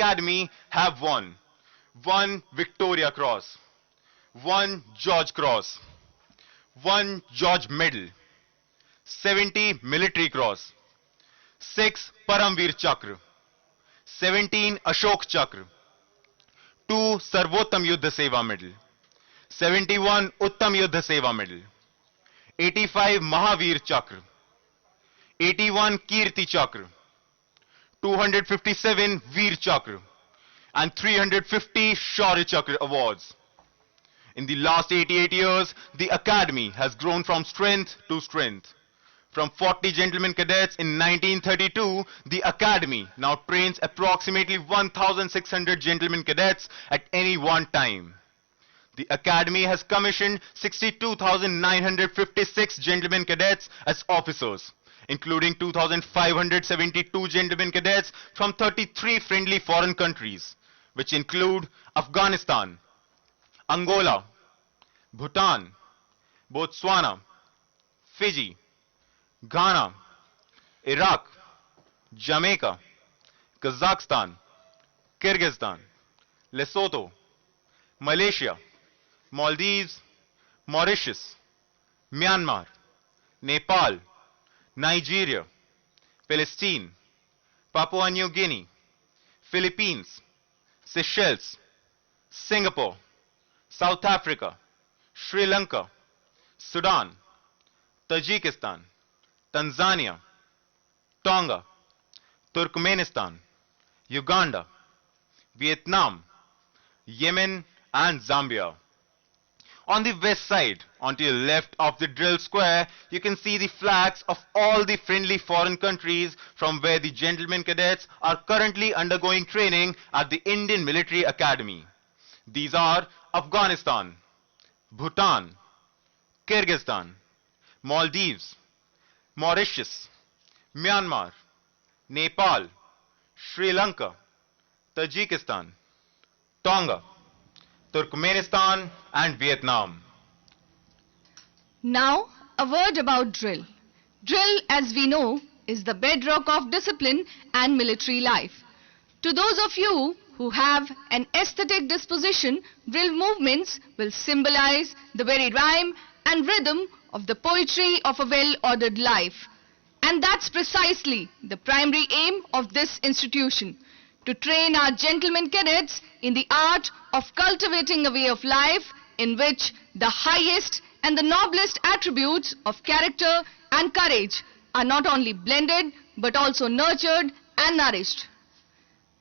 Academy have won 1 Victoria Cross, 1 George Cross, 1 George Medal, 70 Military Cross, 6 Paramveer Chakra, 17 Ashok Chakra, 2 Sarvottam Yuddha Seva Medal, 71 Uttam Yuddha Seva Medal, 85 Mahavir Chakra, 81 Kirti Chakra, 257 Veer Chakra, and 350 Shaurya Chakra awards. In the last 88 years, the Academy has grown from strength to strength. From 40 gentlemen cadets in 1932, the Academy now trains approximately 1,600 gentlemen cadets at any one time. The Academy has commissioned 62,956 gentlemen cadets as officers, including 2,572 gentlemen cadets from 33 friendly foreign countries, which include Afghanistan, Angola, Bhutan, Botswana, Fiji, Ghana, Iraq, Jamaica, Kazakhstan, Kyrgyzstan, Lesotho, Malaysia, Maldives, Mauritius, Myanmar, Nepal, Nigeria, Palestine, Papua New Guinea, Philippines, Seychelles, Singapore, South Africa, Sri Lanka, Sudan, Tajikistan, Tanzania, Tonga, Turkmenistan, Uganda, Vietnam, Yemen, and Zambia. On the west side, onto your left of the drill square, you can see the flags of all the friendly foreign countries from where the gentlemen cadets are currently undergoing training at the Indian Military Academy. These are Afghanistan, Bhutan, Kyrgyzstan, Maldives, Mauritius, Myanmar, Nepal, Sri Lanka, Tajikistan, Tonga, Turkmenistan, and Vietnam. Now, a word about drill. Drill, as we know, is the bedrock of discipline and military life. To those of you who have an aesthetic disposition, drill movements will symbolize the very rhyme and rhythm of the poetry of a well-ordered life. And that's precisely the primary aim of this institution, to train our gentlemen cadets in the art of cultivating a way of life in which the highest and the noblest attributes of character and courage are not only blended but also nurtured and nourished.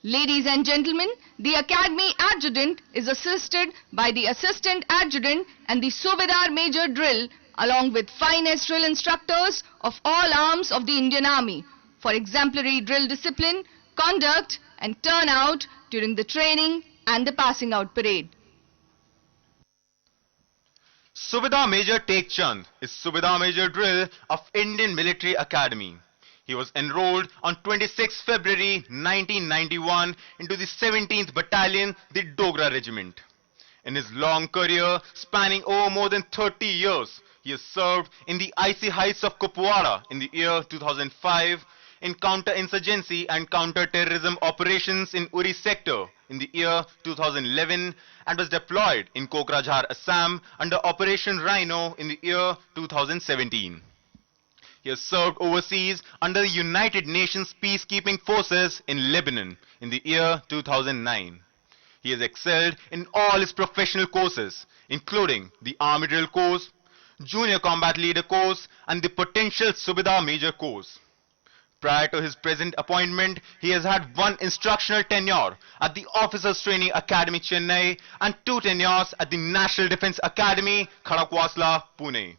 Ladies and gentlemen, the Academy Adjutant is assisted by the Assistant Adjutant and the Subedar Major Drill, along with finest drill instructors of all arms of the Indian Army for exemplary drill discipline, conduct and turnout during the training and the passing out parade. Subedar Major Tek Chand is Subedar Major Drill of Indian Military Academy. He was enrolled on 26 February 1991 into the 17th Battalion, the Dogra Regiment. In his long career, spanning over more than 30 years, he has served in the icy heights of Kupwara in the year 2005, in counter-insurgency and counter-terrorism operations in Uri sector in the year 2011, and was deployed in Kokrajhar, Assam under Operation Rhino in the year 2017. He has served overseas under the United Nations Peacekeeping Forces in Lebanon in the year 2009. He has excelled in all his professional courses, including the Army Drill Course, Junior Combat Leader Course, and the Potential Subedar Major Course. Prior to his present appointment, he has had 1 instructional tenure at the Officers Training Academy, Chennai, and 2 tenures at the National Defence Academy, Khadakwasla, Pune.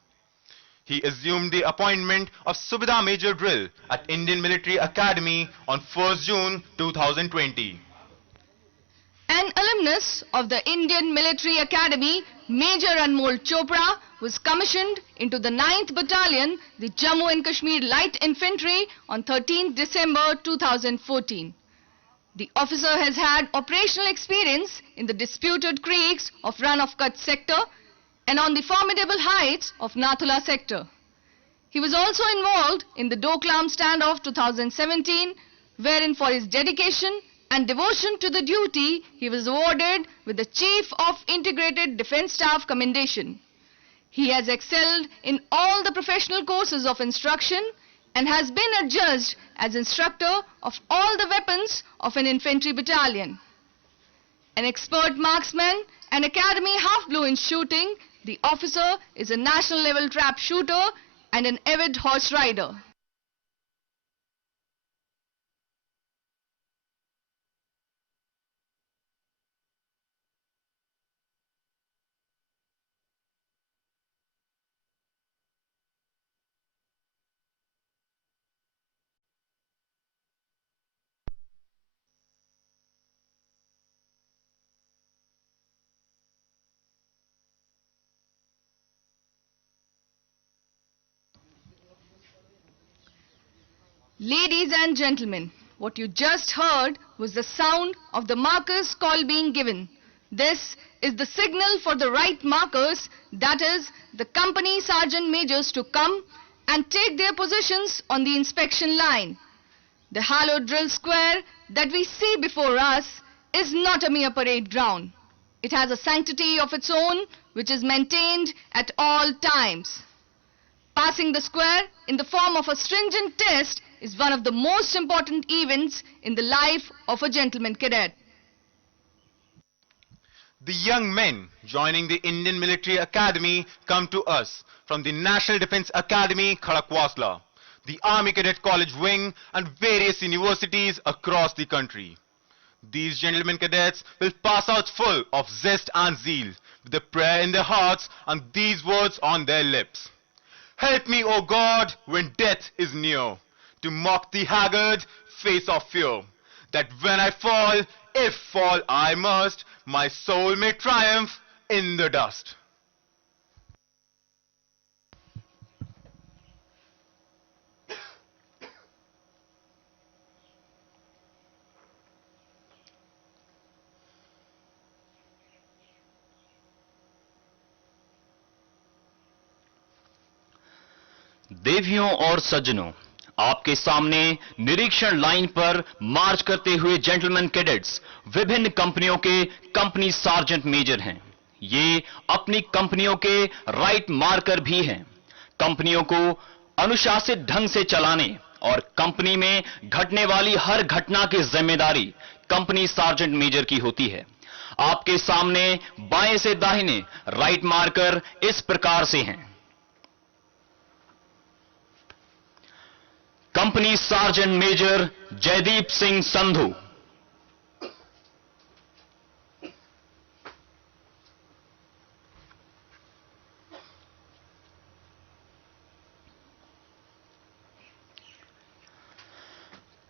He assumed the appointment of Subedar Major Drill at Indian Military Academy on 1st June 2020. An alumnus of the Indian Military Academy, Major Anmol Chopra, was commissioned into the 9th Battalion, the Jammu and Kashmir Light Infantry on 13th December 2014. The officer has had operational experience in the disputed creeks of Run of Kutch sector and on the formidable heights of Nathula sector. He was also involved in the Doklam standoff 2017, wherein for his dedication and devotion to the duty, he was awarded with the Chief of Integrated Defense Staff Commendation. He has excelled in all the professional courses of instruction and has been adjudged as instructor of all the weapons of an infantry battalion. An expert marksman, an academy half-blue in shooting, the officer is a national level trap shooter and an avid horse rider. Ladies and gentlemen, what you just heard was the sound of the markers call being given. This is the signal for the right markers, that is, the company sergeant majors to come and take their positions on the inspection line. The hallowed drill square that we see before us is not a mere parade ground. It has a sanctity of its own which is maintained at all times. Passing the square in the form of a stringent test is one of the most important events in the life of a gentleman cadet. The young men joining the Indian Military Academy come to us from the National Defence Academy, Khadakwasla, the Army Cadet College wing and various universities across the country. These gentlemen cadets will pass out full of zest and zeal, with a prayer in their hearts and these words on their lips. Help me, O God, when death is near, to mock the haggard face of fear, that when I fall, if fall I must, my soul may triumph in the dust. देवियों और सज्जनों, आपके सामने निरीक्षण line पर मार्च करते हुए gentleman cadets विभिन्न कंपनियों के कंपनी सार्जेंट मेजर हैं। ये अपनी कंपनियों के राइट मार्कर भी हैं। कंपनियों को अनुशासित ढंग से चलाने और कंपनी में घटने वाली हर घटना की जिम्मेदारी कंपनी सार्जेंट मेजर की होती है। आपके सामने बाएं से दाहिने राइट मार्कर इस प्रकार से हैं। Company sergeant major Jaideep Singh Sandhu,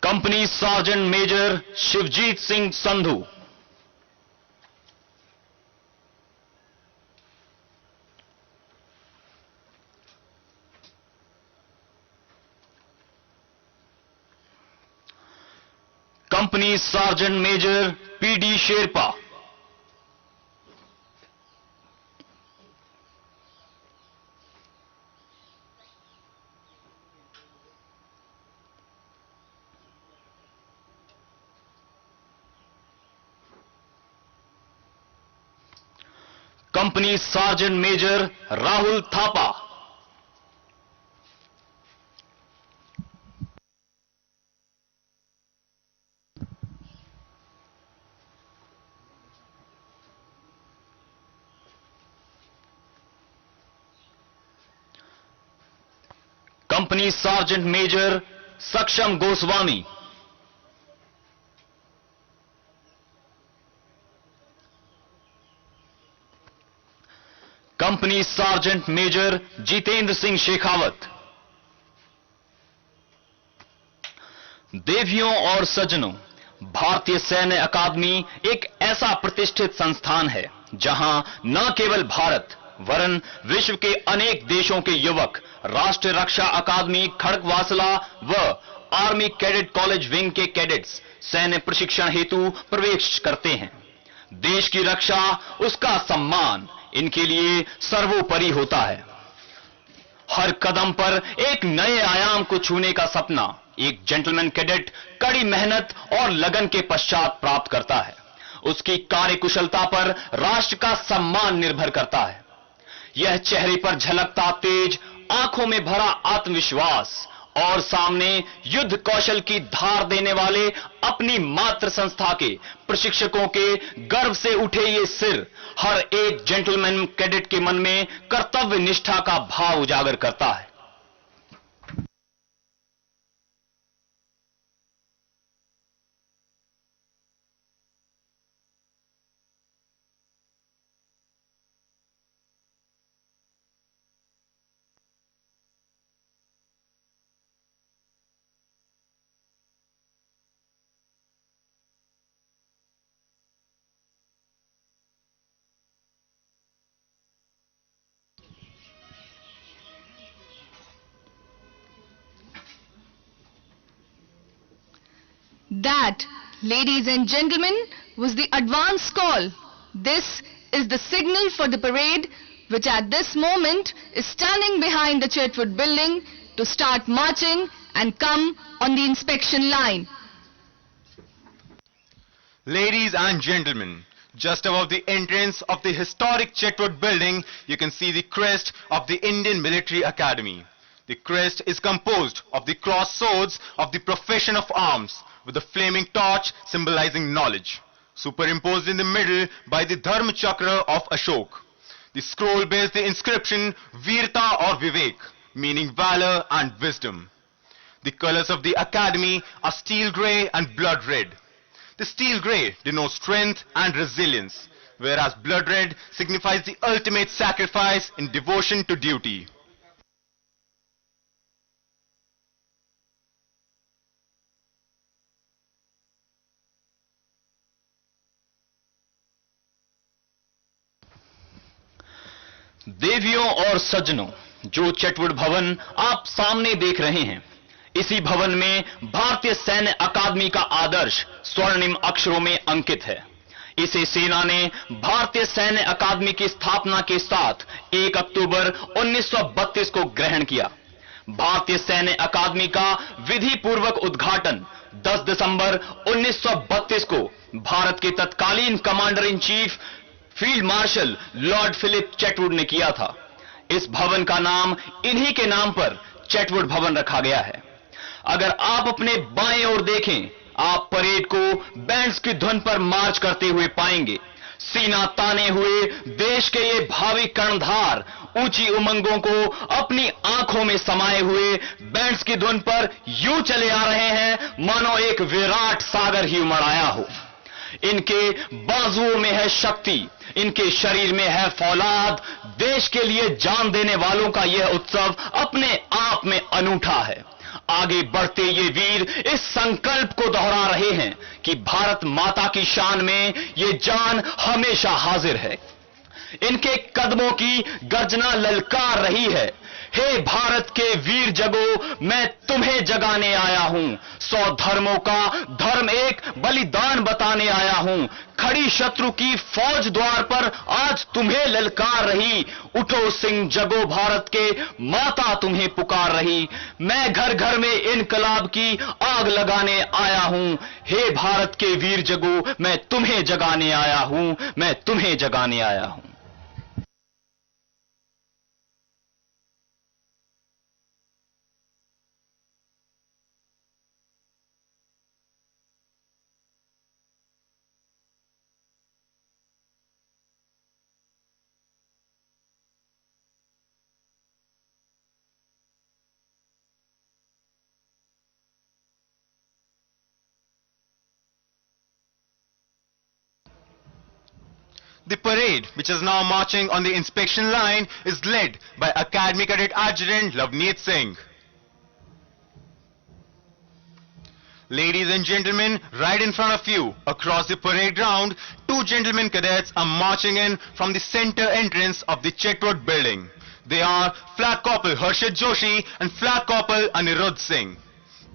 company sergeant major Shivjeet Singh Sandhu, company sergeant major PD Sherpa, company sergeant major Rahul Thapa, company sergeant major Saksham Goswami, company sergeant major Jitendra Singh Shekhawat. देवियों और सज्जनों, भारतीय सैन्य अकादमी एक ऐसा प्रतिष्ठित संस्थान है जहां न केवल भारत वरन विश्व के अनेक देशों के युवक राष्ट्रीय रक्षा अकादमी खड़गवासला व आर्मी कैडेट कॉलेज विंग के कैडेट्स सैन्य प्रशिक्षण हेतु प्रवेश करते हैं। देश की रक्षा, उसका सम्मान इनके लिए सर्वोपरि होता है। हर कदम पर एक नए आयाम को छूने का सपना एक जेंटलमैन कैडेट कड़ी मेहनत और लगन के पश्चात प्राप्त करता है। उसकी कार्यकुशलता पर राष्ट्र का सम्मान निर्भर करता है। यह चेहरे पर झलकता तेज, आंखों में भरा आत्मविश्वास और सामने युद्ध कौशल की धार देने वाले अपनी मातृ संस्था के प्रशिक्षकों के गर्व से उठे ये सिर हर एक जेंटलमैन कैडेट के मन में कर्तव्य निष्ठा का भाव उजागर करता है। That, ladies and gentlemen, was the advance call. This is the signal for the parade, which at this moment is standing behind the Chetwood building to start marching and come on the inspection line. Ladies and gentlemen, just above the entrance of the historic Chetwood building, you can see the crest of the Indian Military Academy. The crest is composed of the crossed swords of the profession of arms, with a flaming torch symbolizing knowledge, superimposed in the middle by the Dharma Chakra of Ashok. The scroll bears the inscription Virta or Vivek, meaning valor and wisdom. The colors of the academy are steel grey and blood red. The steel grey denotes strength and resilience, whereas blood red signifies the ultimate sacrifice in devotion to duty. देवियों और सज्जनों, जो चेटवुड भवन आप सामने देख रहे हैं, इसी भवन में भारतीय सैन्य अकादमी का आदर्श स्वर्णिम अक्षरों में अंकित है। इसे सेना ने भारतीय सैन्य अकादमी की स्थापना के साथ 1 अक्टूबर 1932 को ग्रहण किया। भारतीय सैन्य अकादमी का विधि पूर्वक उद्घाटन 10 दिसंबर 1932 को भारत के तत्कालीन commander in chief field marshal Lord Philip Chetwode ने किया था। इस भवन का नाम इन्हीं के नाम पर चेटवुड भवन रखा गया है। अगर आप अपने बाएं ओर देखें, आप परेड को बैंड्स की धुन पर मार्च करते हुए पाएंगे। सीना ताने हुए देश के ये भावी कर्णधार ऊंची उमंगों को अपनी आंखों में समाये हुए बैंड्स की धुन पर यूं चले आ रहे हैं मानो एक विराट सागर ही उमड़ आया हो। इनके बाजुओं में है शक्ति, इनके शरीर में है फौलाद। देश के लिए जान देने वालों का यह उत्सव अपने आप में अनूठा है। आगे बढ़ते ये वीर इस संकल्प को दोहरा रहे हैं कि भारत माता की शान में ये जान हमेशा हाजिर है। इनके कदमों की गर्जना ललकार रही है, हे भारत के वीर जगो, मैं तुम्हें जगाने आया हूं। 100 धर्मों का धर्म एक बलिदान बताने आया हूं। खड़ी शत्रु की फौज द्वार पर आज तुम्हें ललकार रही। उठो सिंह जगो, भारत के माता तुम्हें पुकार रही। मैं घर घर में इनकलाब की आग लगाने आया हूं। हे भारत के वीर जगो, मैं तुम्हें जगाने आया हूं, मैं तुम्हें जगाने आया हूं। The parade, which is now marching on the inspection line, is led by Academy Cadet Adjutant Lavneet Singh. Ladies and gentlemen, right in front of you, across the parade ground, 2 gentlemen cadets are marching in from the center entrance of the Chetwood building. They are Flag Corporal Harshit Joshi and Flag Corporal Anirudh Singh.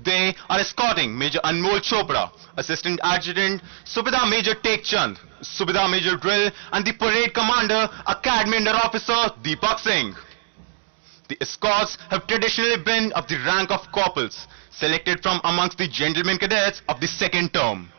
They are escorting Major Anmol Chopra, Assistant Adjutant, Subedar Major Tek Chand, Subedar Major Drill, and the Parade Commander, Academy Under Officer Deepak Singh. The escorts have traditionally been of the rank of corporals, selected from amongst the gentlemen cadets of the second term.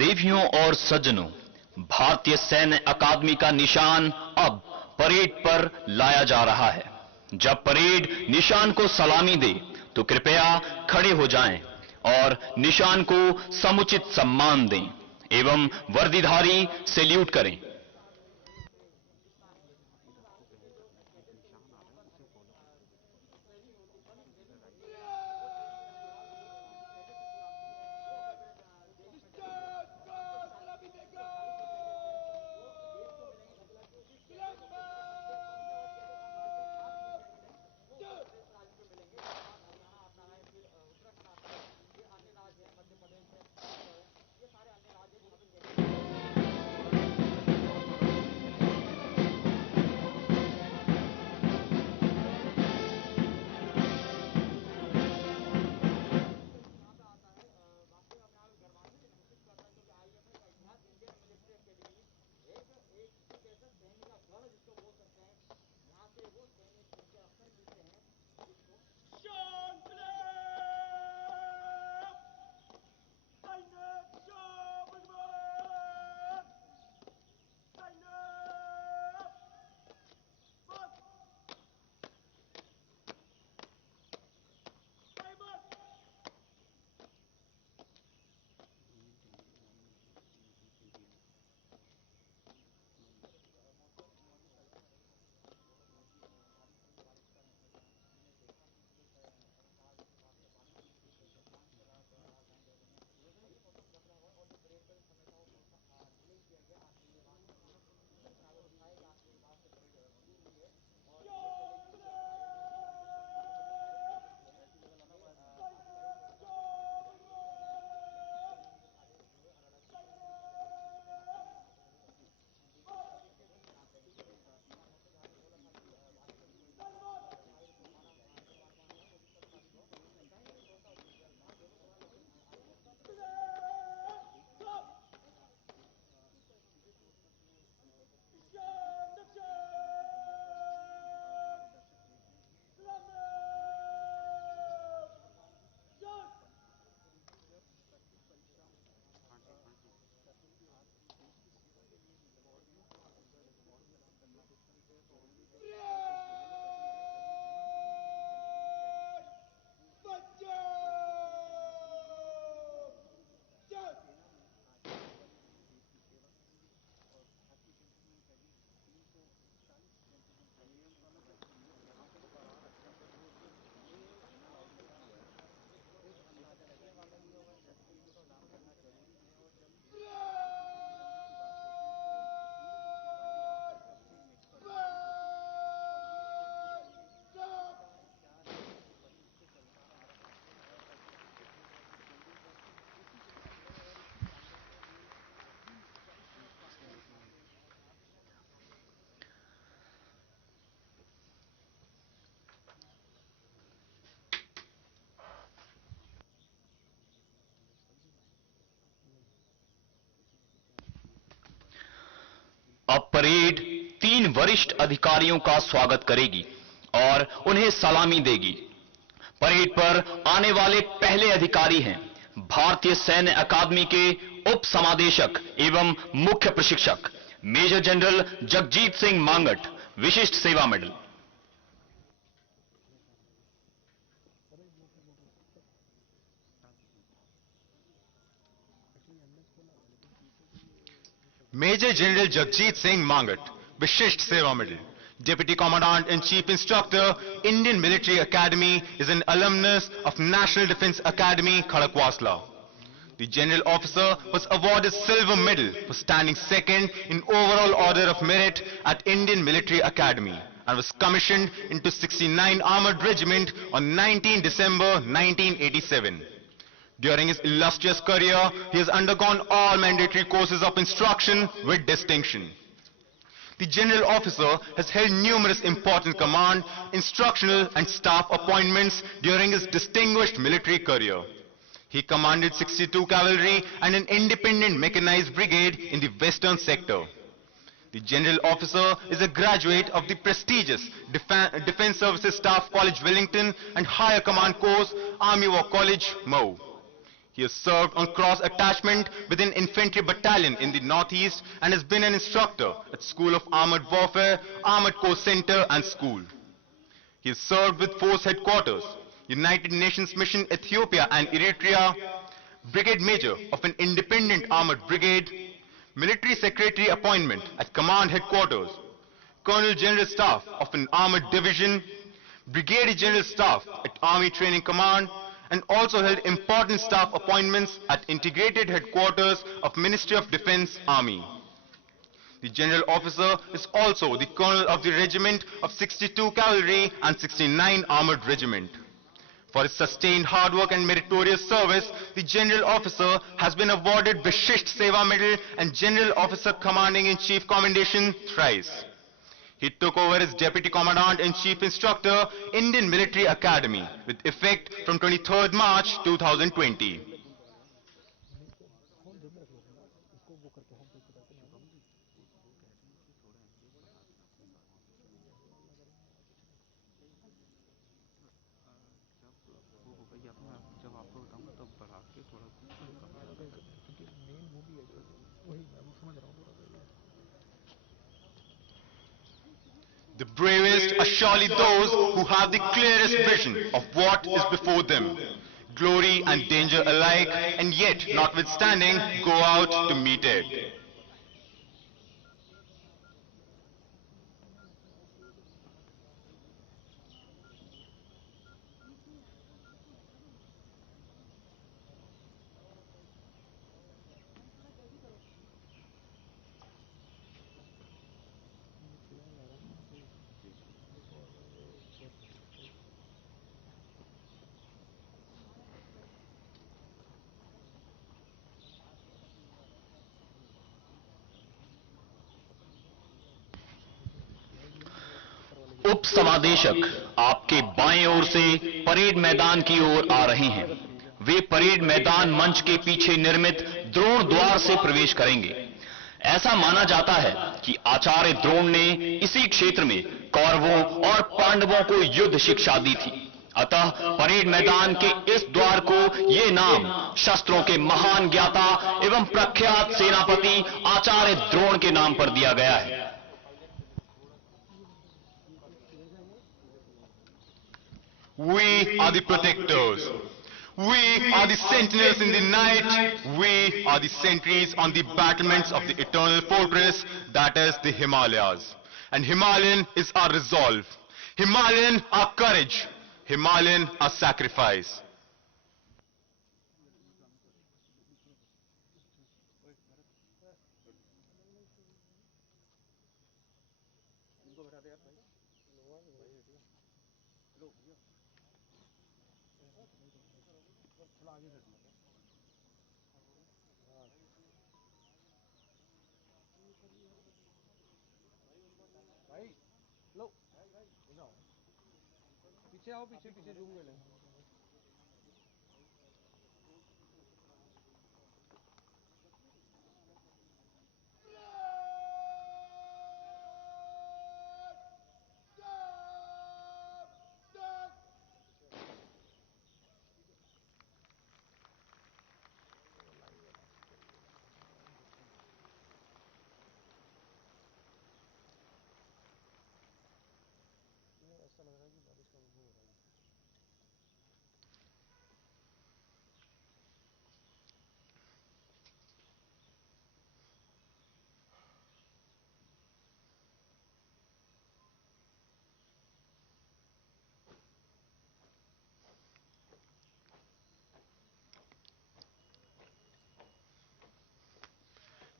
देवियों और सज्जनों, भारतीय सैन्य अकादमी का निशान अब parade पर लाया जा रहा है। जब परेड निशान को सलामी दे तो कृपया खड़े हो जाएं और निशान को समुचित सम्मान दें एवं वर्दीधारी सैल्यूट करें। अब परेड 3 वरिष्ठ अधिकारियों का स्वागत करेगी और उन्हें सलामी देगी। परेड पर आने वाले पहले अधिकारी हैं भारतीय सैन्य अकादमी के उप समादेशक एवं मुख्य प्रशिक्षक मेजर जनरल जगजीत सिंह मांगट, विशिष्ट सेवा medal. Major General Jagjit Singh Mangat, Vishisht Seva Medal, Deputy Commandant and Chief Instructor, Indian Military Academy, is an alumnus of National Defence Academy, Khadakwasla. The General Officer was awarded Silver Medal for standing second in overall order of merit at Indian Military Academy and was commissioned into 69 Armoured Regiment on 19 December 1987. During his illustrious career, he has undergone all mandatory courses of instruction with distinction. The General Officer has held numerous important command, instructional and staff appointments during his distinguished military career. He commanded 62 Cavalry and an independent mechanized brigade in the Western Sector. The General Officer is a graduate of the prestigious Defence Services Staff College Wellington and Higher Command Course, Army War College, Mo. He has served on cross attachment with an infantry battalion in the northeast and has been an instructor at School of Armored Warfare, Armored Corps Center and School. He has served with Force Headquarters, United Nations Mission Ethiopia and Eritrea, Brigade Major of an Independent Armored Brigade, Military Secretary appointment at Command Headquarters, Colonel General Staff of an Armored Division, Brigadier General Staff at Army Training Command, and also held important staff appointments at Integrated Headquarters of Ministry of Defense Army. The General Officer is also the Colonel of the Regiment of 62 Cavalry and 69 Armored Regiment. For his sustained hard work and meritorious service, the General Officer has been awarded Vishisht Seva Medal and General Officer Commanding-in-Chief Commendation thrice. He took over as Deputy Commandant and Chief Instructor, Indian Military Academy, with effect from 23rd March 2020. The bravest are surely those who have the clearest vision of what is before them, glory and danger alike, and yet, notwithstanding, go out to meet it. उप समादेशक आपके बाएं ओर से parade मैदान की ओर आ रहे हैं। वे parade मैदान मंच के पीछे निर्मित द्रोण द्वार से प्रवेश करेंगे। ऐसा माना जाता है कि आचार्य द्रोण ने इसी क्षेत्र में कौरवों और पांडवों को युद्ध शिक्षा दी थी। अतः परेड मैदान के इस द्वार को ये नाम शस्त्रों के महान ज्ञाता एवं प्रख्यात सेनापति आचार्य द्रोण के नाम पर दिया गया है। We are the protectors. We are the sentinels in the night. We are the sentries on the battlements of the eternal fortress that is the Himalayas. And Himalayan is our resolve. Himalayan our courage. Himalayan our sacrifice.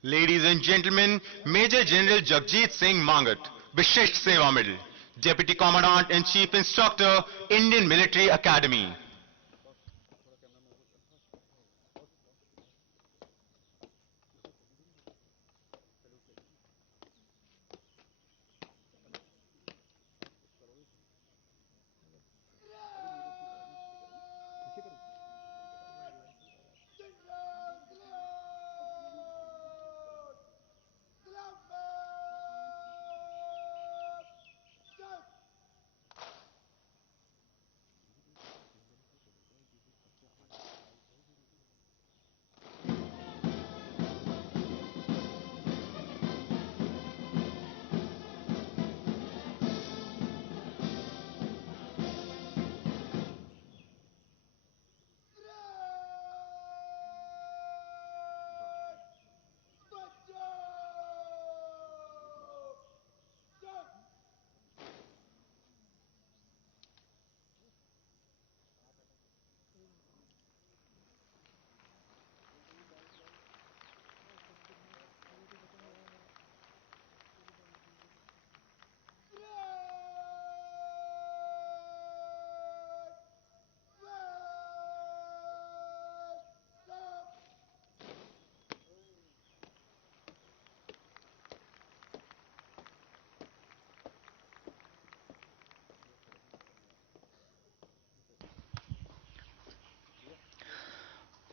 Ladies and gentlemen, Major General Jagjit Singh Mangat, Vishisht Seva Medal, Deputy Commandant and Chief Instructor, Indian Military Academy.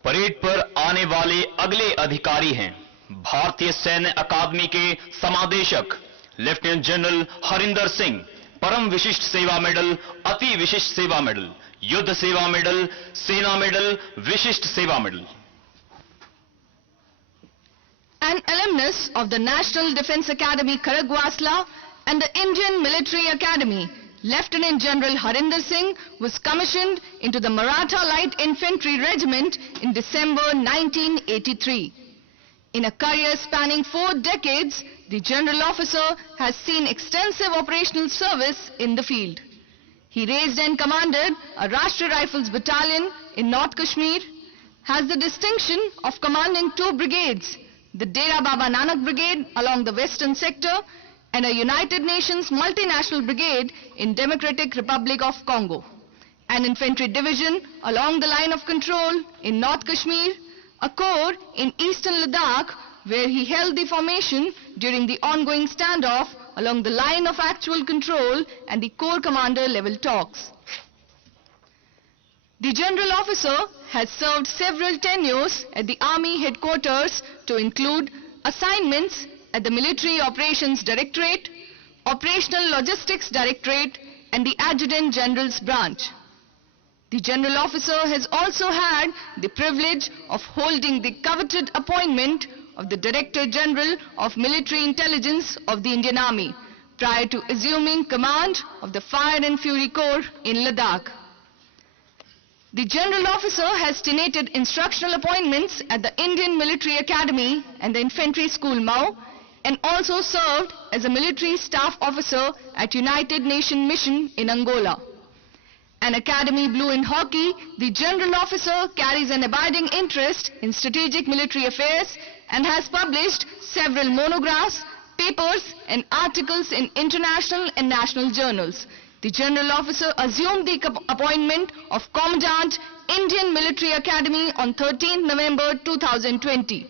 Parade पर आने वाले अगले अधिकारी हैं भारतीय सैन्य अकादमी के समादेशक lieutenant general Harinder Singh, परम विशिष्ट सेवा मेडल, अति विशिष्ट सेवा मेडल, युद्ध सेवा मेडल, सेना मेडल, विशिष्ट सेवा medal. An alumnus of the National Defence Academy Kharagwasla and the Indian Military Academy, Lieutenant General Harinder Singh was commissioned into the Maratha Light Infantry Regiment in December 1983. In a career spanning 4 decades, the general officer has seen extensive operational service in the field. He raised and commanded a Rashtriya Rifles battalion in North Kashmir, has the distinction of commanding 2 brigades, the Dera Baba Nanak Brigade along the western sector and a United Nations multinational brigade in Democratic Republic of Congo, an infantry division along the line of control in North Kashmir, a corps in eastern Ladakh where he held the formation during the ongoing standoff along the line of actual control and the corps commander level talks. The general officer has served several tenures at the Army headquarters to include assignments at the Military Operations Directorate, Operational Logistics Directorate and the Adjutant General's branch. The general officer has also had the privilege of holding the coveted appointment of the Director General of Military Intelligence of the Indian Army prior to assuming command of the Fire and Fury Corps in Ladakh. The general officer has tenated instructional appointments at the Indian Military Academy and the Infantry School Mau, and also served as a military staff officer at United Nations Mission in Angola. An Academy Blue in hockey, the general officer carries an abiding interest in strategic military affairs and has published several monographs, papers and articles in international and national journals. The general officer assumed the appointment of Commandant, Indian Military Academy on 13 November 2020.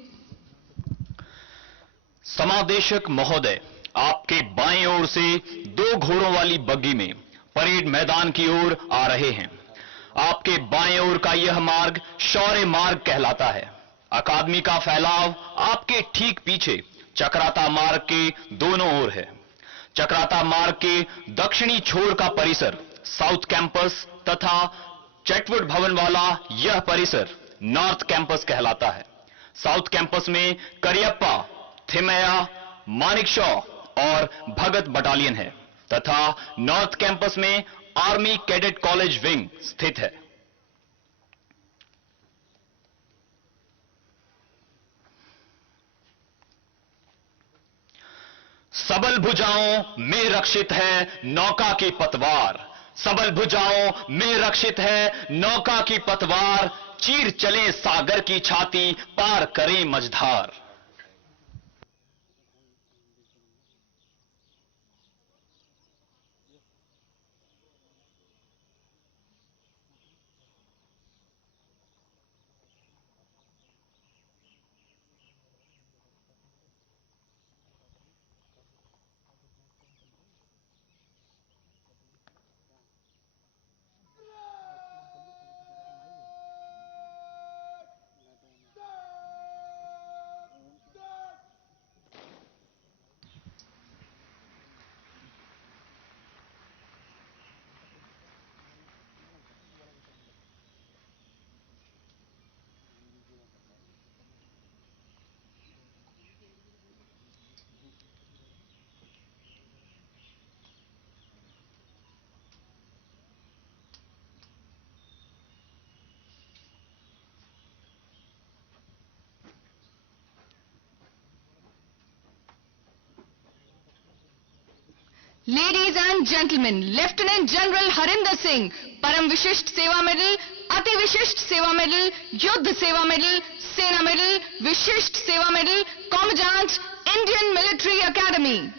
समादेशक महोदय, आपके बाएं ओर से 2 घोड़ों वाली बग्गी में parade मैदान की ओर आ रहे हैं। आपके बाएं ओर का यह मार्ग शौर्य मार्ग कहलाता है। अकादमी का फैलाव आपके ठीक पीछे चक्राता मार्ग के दोनों ओर है। चक्राता मार्ग के दक्षिणी छोर का परिसर साउथ कैंपस तथा चटवट भवन वाला यह परिसर नॉर्थ कैंपस कहलाता है। साउथ कैंपस में करियप्पा, थिमैया, मानिकशॉ और भगत बटालियन है तथा नॉर्थ कैंपस में आर्मी कैडेट कॉलेज विंग स्थित है। सबल भुजाओं में रक्षित है नौका की पतवार, सबल भुजाओं में रक्षित है नौका की पतवार, चीर चले सागर की छाती पार करें मझधार। Ladies and gentlemen, Lieutenant General Harinder Singh, Param Vishisht Seva Medal, Ati Vishisht Seva Medal, Yuddha Seva Medal, Sena Medal, Vishisht Seva Medal, Commandant, Indian Military Academy.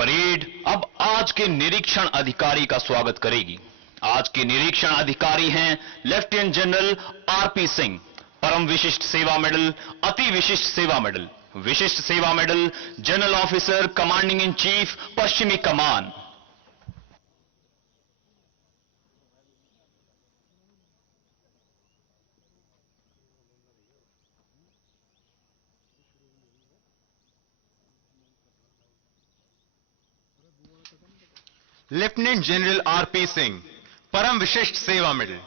Parade अब आज के निरीक्षण अधिकारी का स्वागत करेगी। आज के निरीक्षण अधिकारी हैं लेफ्टिनेंट जनरल आरपी सिंह, परम विशिष्ट सेवा मेडल, अति विशिष्ट सेवा मेडल, विशिष्ट सेवा medal, general officer commanding in chief, पश्चिमी कमान। Lieutenant General R.P. Singh, Param Vishisht Seva Medal,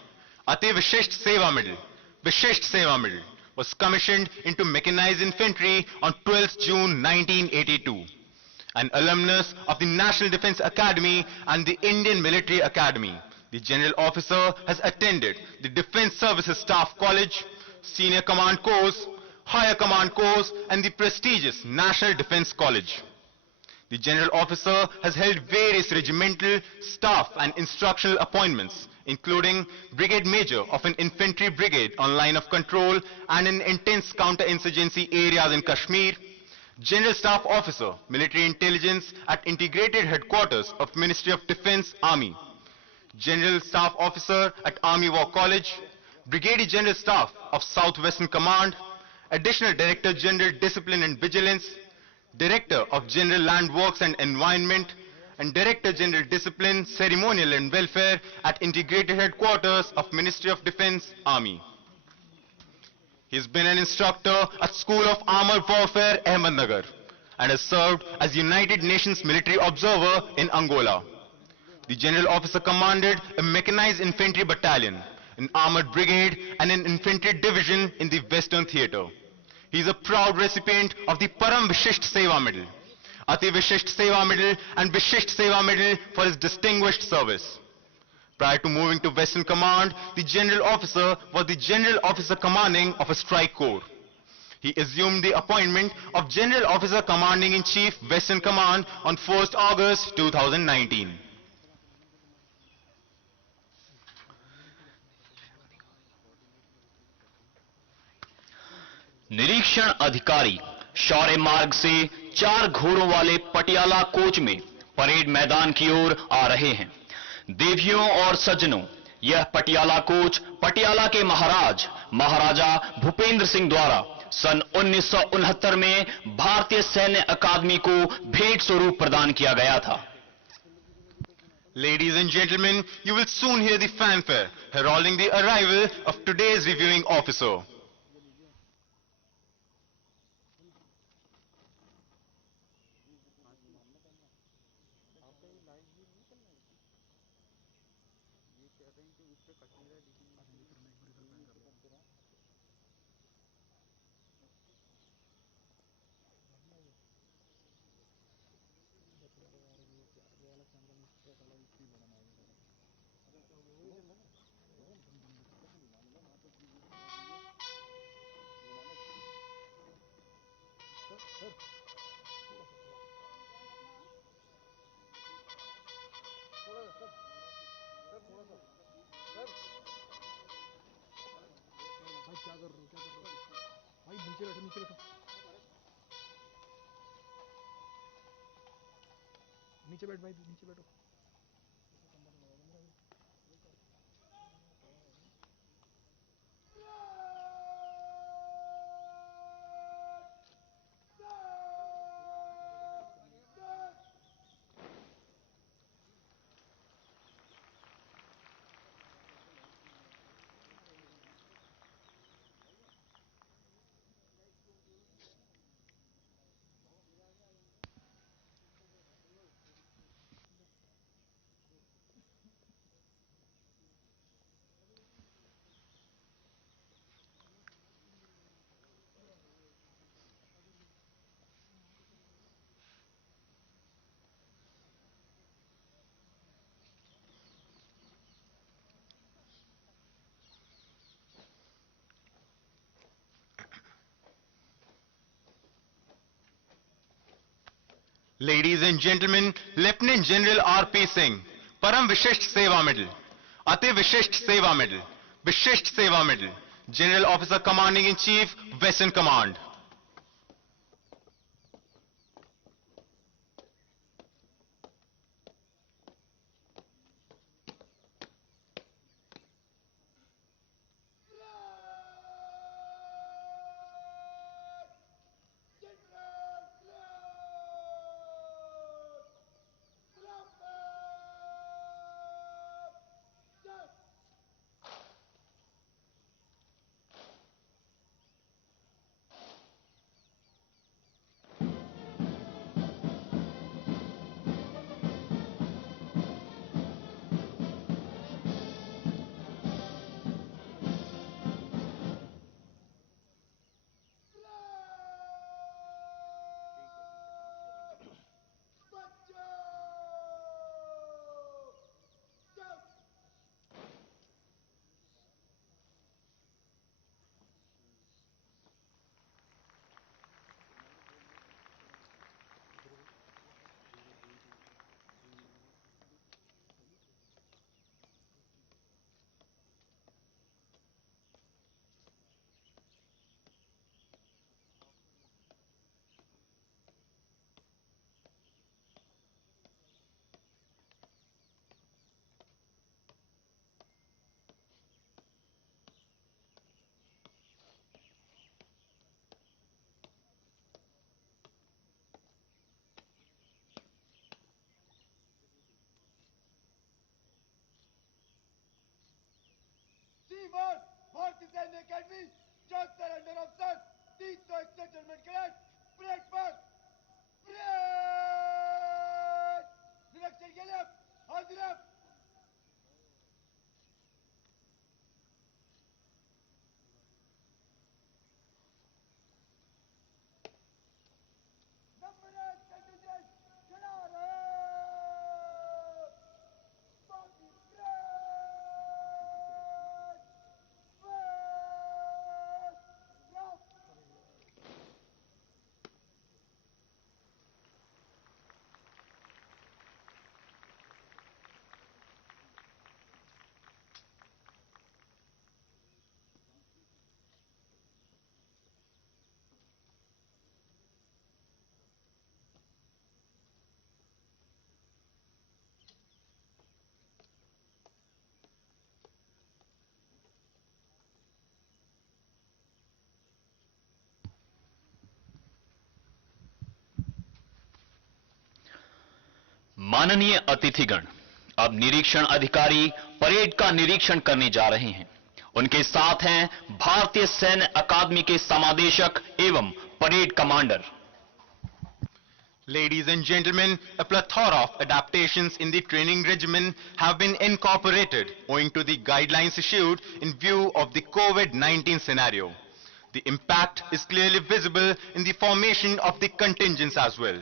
Ati Vishisht Seva Medal, Vishisht Seva Medal, was commissioned into mechanized infantry on 12th June 1982. An alumnus of the National Defence Academy and the Indian Military Academy, the general officer has attended the Defence Services Staff College, Senior Command Course, Higher Command Course, and the prestigious National Defence College. The general officer has held various regimental, staff and instructional appointments, including brigade major of an infantry brigade on line of control and in intense counter-insurgency areas in Kashmir, general staff officer, military intelligence at integrated headquarters of Ministry of Defence, Army, general staff officer at Army War College, brigadier general staff of Southwestern Command, additional director general discipline and vigilance, Director of General Land Works and Environment, and Director General Discipline, Ceremonial and Welfare at Integrated Headquarters of Ministry of Defence, Army. He's been an instructor at School of Armored Warfare, Ahmednagar, and has served as United Nations Military Observer in Angola. The General Officer commanded a mechanized infantry battalion, an armored brigade, and an infantry division in the Western Theatre. He is a proud recipient of the Param Vishisht Seva Medal, Ati Vishisht Seva Medal, and Vishisht Seva Medal for his distinguished service. Prior to moving to Western Command, the General Officer was the General Officer commanding of a strike corps. He assumed the appointment of General Officer Commanding in Chief, Western Command on 1st August 2019. निरीक्षण अधिकारी शौर्य मार्ग से 4 घोड़ों वाले Patiala coach में parade मैदान की ओर आ रहे हैं। देवियों और सज्जनों, यह पटियाला कोच पटियाला के महाराजा भूपेंद्र सिंह द्वारा सन 1969 में भारतीय सैन्य अकादमी को भेंट स्वरूप प्रदान किया गया था। Ladies and gentlemen, you will soon hear the fanfare heralding the arrival of today's reviewing officer. नीचे बैठ भाई, नीचे बैठो। Ladies and gentlemen, Lieutenant General R.P. Singh, Param Vishisht Seva Medal, Ati Vishisht Seva Medal, Vishisht Seva Medal, General Officer Commanding in Chief, Western Command. सैन्य academy 74 under अफसर 361 German cadet parade पर parade निरीक्षण के लिए हाजिर है number 1 contingent खड़ा रहे बाकी माननीय अतिथिगण, अब निरीक्षण अधिकारी परेड का निरीक्षण करने जा रहे हैं। उनके साथ हैं भारतीय सैन्य अकादमी के समादेशक एवं parade commander. Ladies and gentlemen, a plethora of adaptations in the training regimen have been incorporated owing to the guidelines issued in view of the COVID-19 scenario. The impact is clearly visible in the formation of the contingents as well.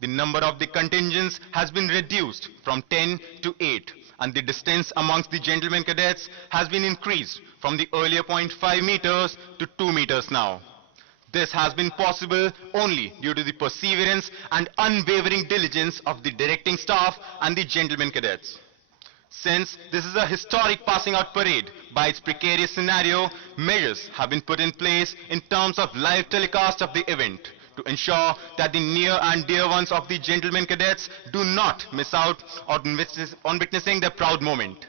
The number of the contingents has been reduced from 10 to 8, and the distance amongst the gentlemen cadets has been increased from the earlier 0.5 meters to 2 meters now. This has been possible only due to the perseverance and unwavering diligence of the directing staff and the gentlemen cadets. Since this is a historic passing out parade, by its precarious scenario, measures have been put in place in terms of live telecast of the event to ensure that the near and dear ones of the gentlemen cadets do not miss out on witnessing the proud moment.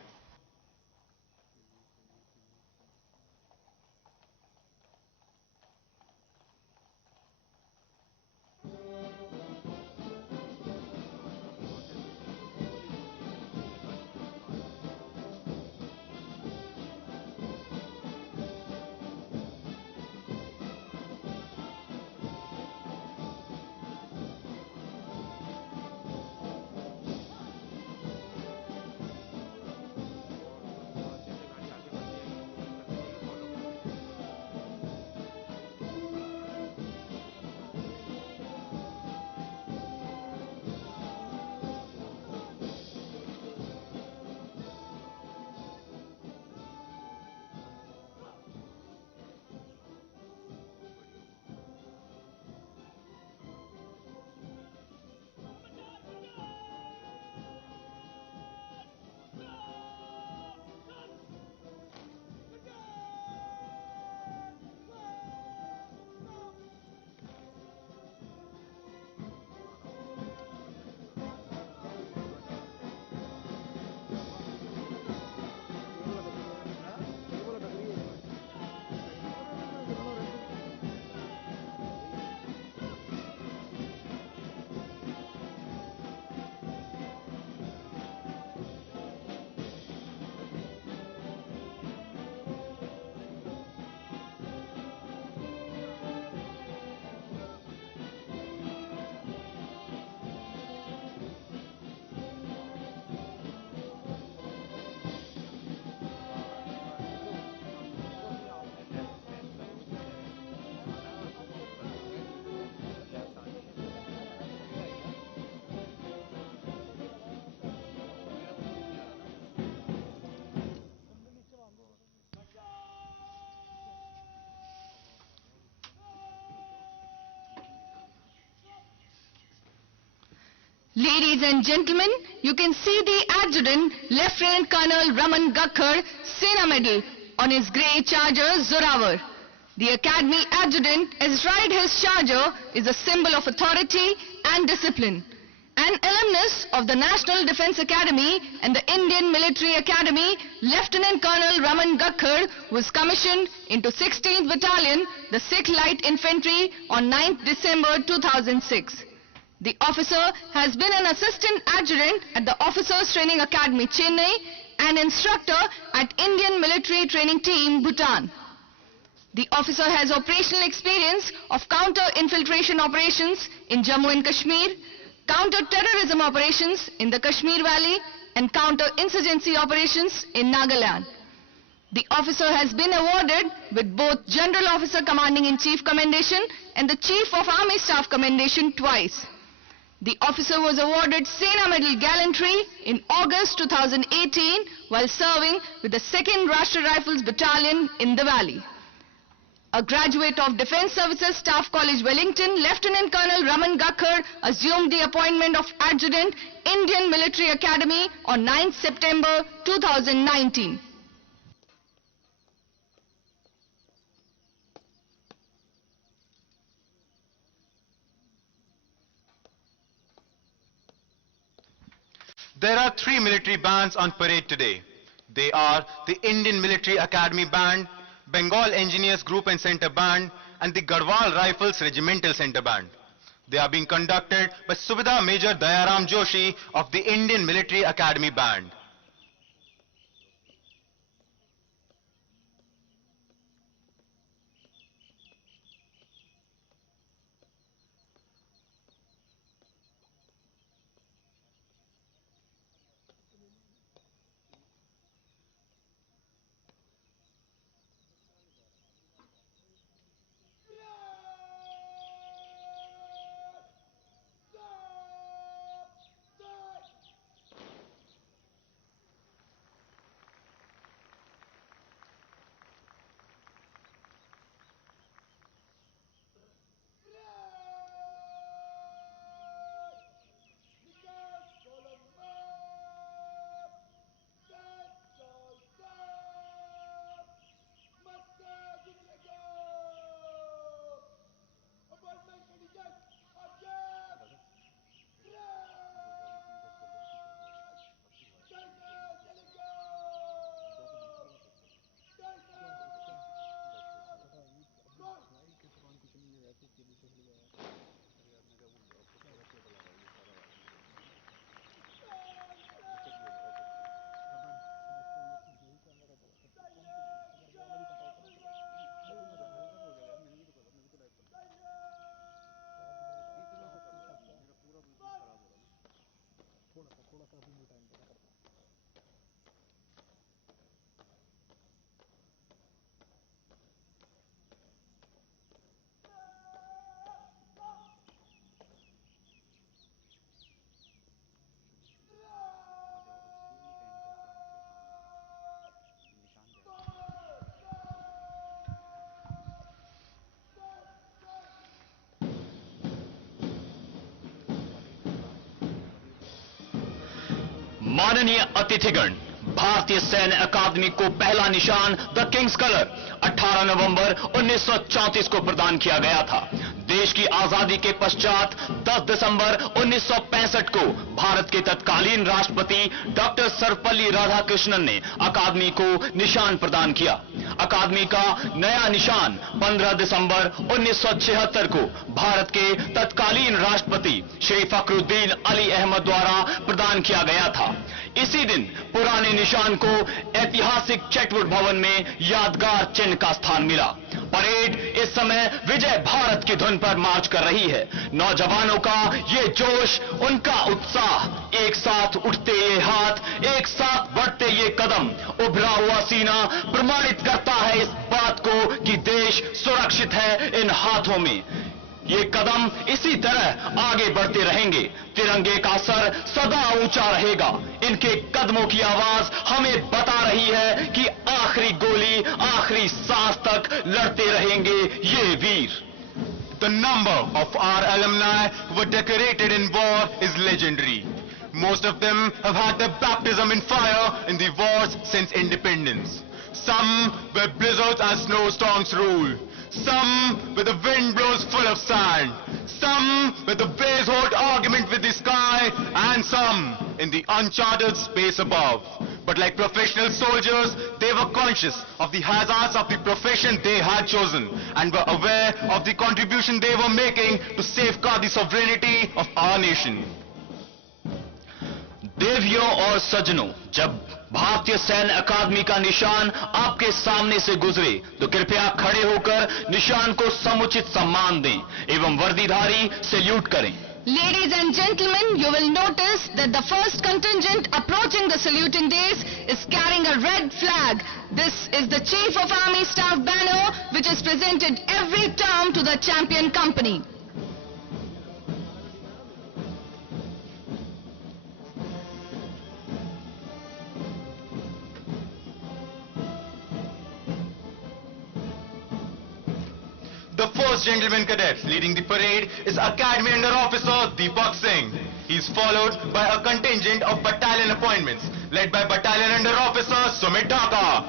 Ladies and gentlemen, you can see the adjutant, Lieutenant Colonel Raman Gakhar, Sena Medal, on his grey charger Zorawar. The Academy adjutant, astride his charger, is a symbol of authority and discipline. An alumnus of the National Defence Academy and the Indian Military Academy, Lieutenant Colonel Raman Gakhar was commissioned into 16th Battalion, the Sikh Light Infantry on 9th December 2006. The officer has been an assistant adjutant at the Officers Training Academy, Chennai, and instructor at Indian Military Training Team, Bhutan. The officer has operational experience of counter-infiltration operations in Jammu and Kashmir, counter-terrorism operations in the Kashmir Valley, and counter-insurgency operations in Nagaland. The officer has been awarded with both General Officer Commanding-in-Chief Commendation and the Chief of Army Staff Commendation twice. The officer was awarded Sena Medal Gallantry in August 2018 while serving with the 2nd Rashtra Rifles Battalion in the Valley. A graduate of Defence Services Staff College, Wellington, Lieutenant Colonel Raman Gakhar assumed the appointment of Adjutant, Indian Military Academy on 9th September 2019. There are 3 military bands on parade today. They are the Indian Military Academy Band, Bengal Engineers Group and Center Band, and the Garhwal Rifles Regimental Center Band. They are being conducted by Subedar Major Dayaram Joshi of the Indian Military Academy Band. माननीय अतिथिगण, भारतीय सैन्य अकादमी को पहला निशान the Kings colour 18 नवंबर 1934 को प्रदान किया गया था। देश की आजादी के पश्चात 10 दिसंबर 1965 को भारत के तत्कालीन राष्ट्रपति डॉक्टर सर्वपल्ली राधाकृष्णन ने अकादमी को निशान प्रदान किया। अकादमी का नया निशान 15 दिसंबर 1976 को भारत के तत्कालीन राष्ट्रपति श्री फखरुद्दीन अली अहमद द्वारा प्रदान किया गया था। इसी दिन पुराने निशान को ऐतिहासिक चेटवुड भवन में यादगार चिन्ह का स्थान मिला। परेड इस समय विजय भारत की धुन पर मार्च कर रही है। नौजवानों का ये जोश, उनका उत्साह, एक साथ उठते ये हाथ, एक साथ बढ़ते ये कदम, उभरा हुआ सीना प्रमाणित करता है इस बात को कि देश सुरक्षित है इन हाथों में। ये कदम इसी तरह आगे बढ़ते रहेंगे। तिरंगे का सर सदा ऊंचा रहेगा। इनके कदमों की आवाज हमें बता रही है कि आखिरी गोली, आखिरी सांस तक लड़ते रहेंगे ये वीर। The number of our alumni who were decorated in war is legendary. Most of them have had their baptism in fire in the wars since independence. Some where blizzards and snowstorms rule. Some where the wind blows full of sand. Some where the waves hold argument with the sky. And some in the uncharted space above. But like professional soldiers, they were conscious of the hazards of the profession they had chosen and were aware of the contribution they were making to safeguard the sovereignty of our nation. देवियों और सज्जनों, जब भारतीय सैन्य अकादमी का निशान आपके सामने से गुजरे तो कृपया खड़े होकर निशान को समुचित सम्मान दें एवं वर्दीधारी सैल्यूट करें। Ladies and gentlemen, you will notice that the first contingent approaching the saluting dais is carrying a red flag. This is the Chief of Army Staff banner, which is presented every term to the champion company. The first gentleman cadet leading the parade is Academy Under Officer Deepak Singh. He is followed by a contingent of battalion appointments led by Battalion Under Officer Sumit Dhaka.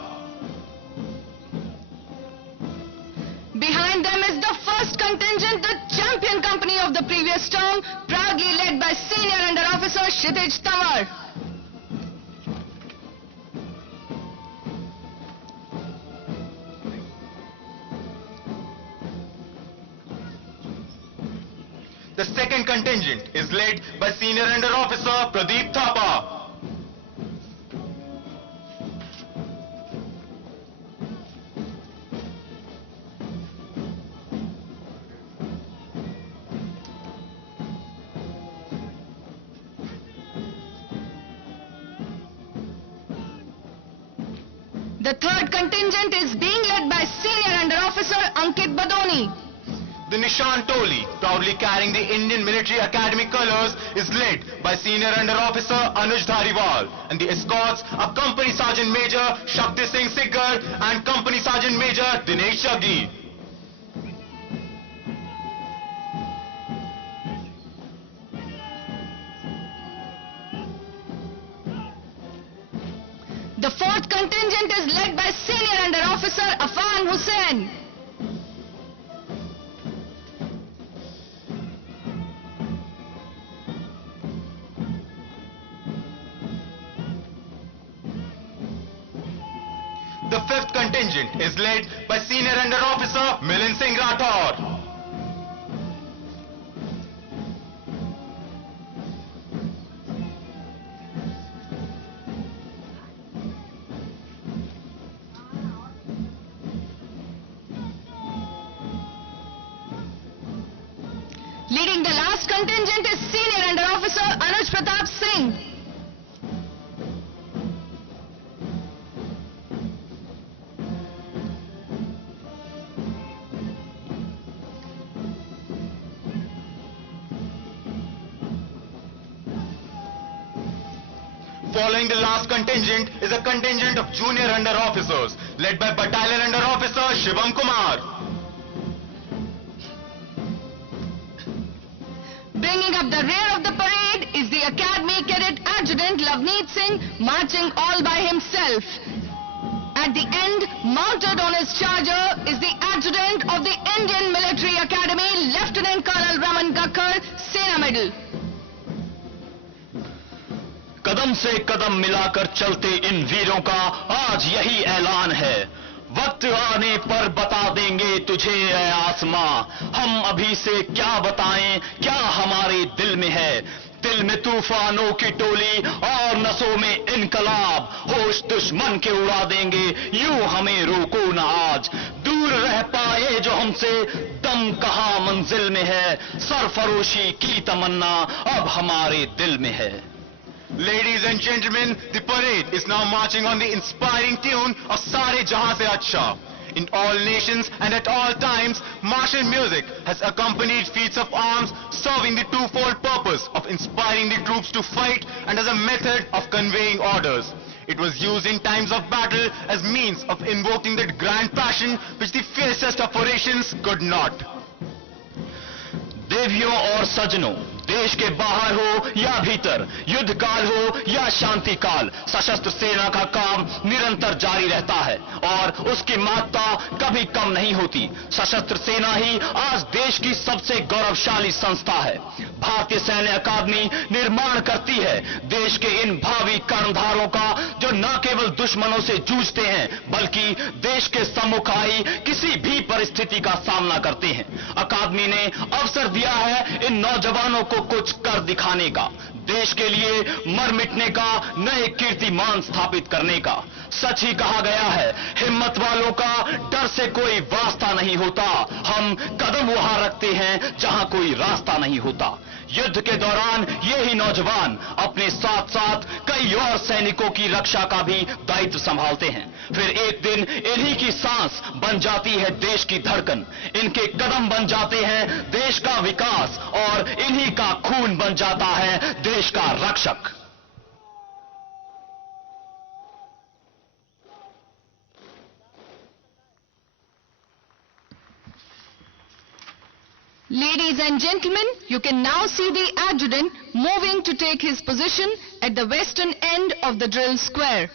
Behind them is the first contingent, the champion company of the previous term, proudly led by Senior Under Officer Kshitij Tamar. The second contingent is led by Senior Under Officer Pradeep Thapa. The third contingent is being led by Senior Under Officer Ankit Badoni. The Nishan Toli, proudly carrying the Indian Military Academy colours, is led by Senior Under Officer Anuj Dhariwal, and the escorts are Company Sergeant Major Shakti Singh Siggar and Company Sergeant Major Dinesh Shaggi. The fourth contingent is led by Senior Under Officer Afan Hussain. The fifth contingent is led by Senior Under Officer Milind Singh Rathore. Leading the last contingent is Senior Under Officer Anuj Pratap Singh. Following the last contingent is a contingent of Junior Under Officers led by Battalion Under Officer Shivam Kumar. Bringing up the rear of the parade is the Academy Cadet Adjutant Lavneet Singh, marching all by himself. At the end, mounted on his charger, is the Adjutant of the Indian Military Academy, Lieutenant Colonel Raman Kakkar, Sena Medal. कदम से कदम मिलाकर चलते इन वीरों का आज यही ऐलान है। वक्त आने पर बता देंगे तुझे ऐ आसमां, हम अभी से क्या बताएं क्या हमारे दिल में है। दिल में तूफानों की टोली और नसों में इनकलाब, होश दुश्मन के उड़ा देंगे यूं हमें रोको न आज। दूर रह पाए जो हमसे दम कहां मंजिल में है, सरफरोशी की तमन्ना अब हमारे दिल में है। Ladies and gentlemen, the parade is now marching on the inspiring tune of Sare Jahan Se Acha. In all nations and at all times, martial music has accompanied feats of arms, serving the twofold purpose of inspiring the troops to fight and as a method of conveying orders. It was used in times of battle as means of invoking that grand passion which the fiercest of orations could not. देवियों और सज्जनों, देश के बाहर हो या भीतर, युद्ध काल हो या शांति काल, सशस्त्र सेना का काम निरंतर जारी रहता है और उसकी महत्ता कभी कम नहीं होती। सशस्त्र सेना ही आज देश की सबसे गौरवशाली संस्था है। भारतीय सैन्य अकादमी निर्माण करती है देश के इन भावी कर्णधारों का, जो न केवल दुश्मनों से जूझते हैं बल्कि देश के सम्मुख आई किसी भी परिस्थिति का सामना करते हैं। अकादमी ने अवसर दिया है इन नौजवानों को कुछ कर दिखाने का। देश के लिए मर मिटने का, नए कीर्तिमान स्थापित करने का। सच ही कहा गया है, हिम्मत वालों का डर से कोई वास्ता नहीं होता। हम कदम वहां रखते हैं जहां कोई रास्ता नहीं होता। युद्ध के दौरान ये ही नौजवान अपने साथ साथ कई और सैनिकों की रक्षा का भी दायित्व संभालते हैं। फिर एक दिन इन्हीं की सांस बन जाती है देश की धड़कन, इनके कदम बन जाते हैं देश का विकास, और इन्हीं का खून बन जाता है देश का रक्षक। Ladies and gentlemen, you can now see the adjutant moving to take his position at the western end of the drill square.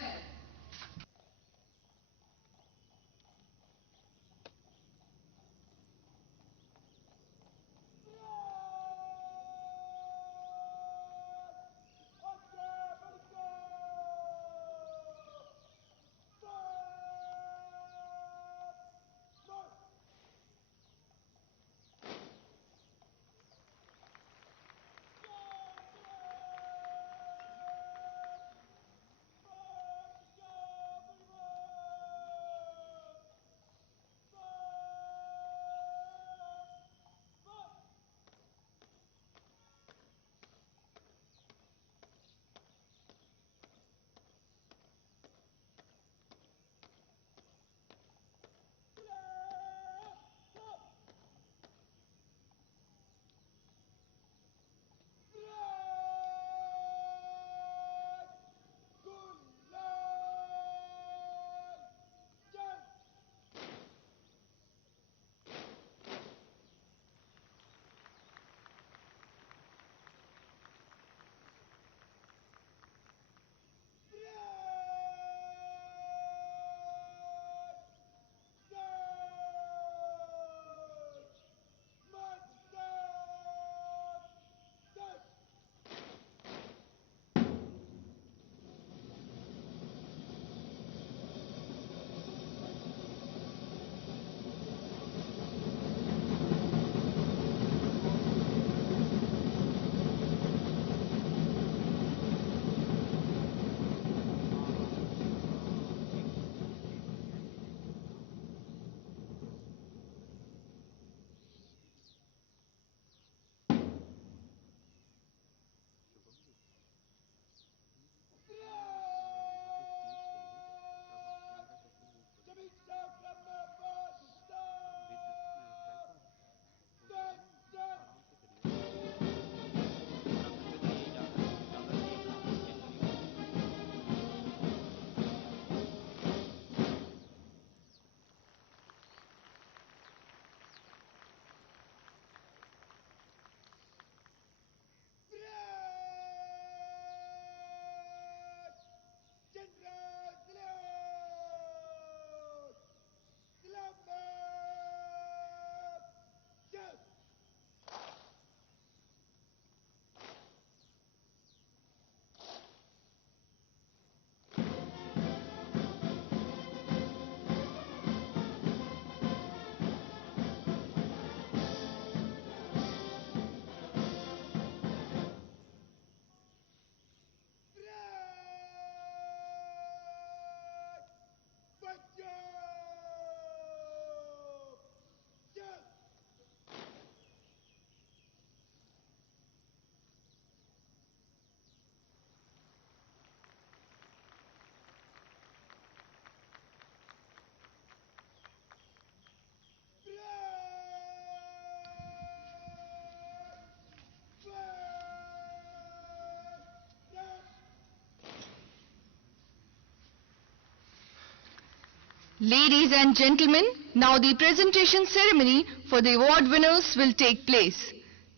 Ladies and gentlemen, now the presentation ceremony for the award winners will take place.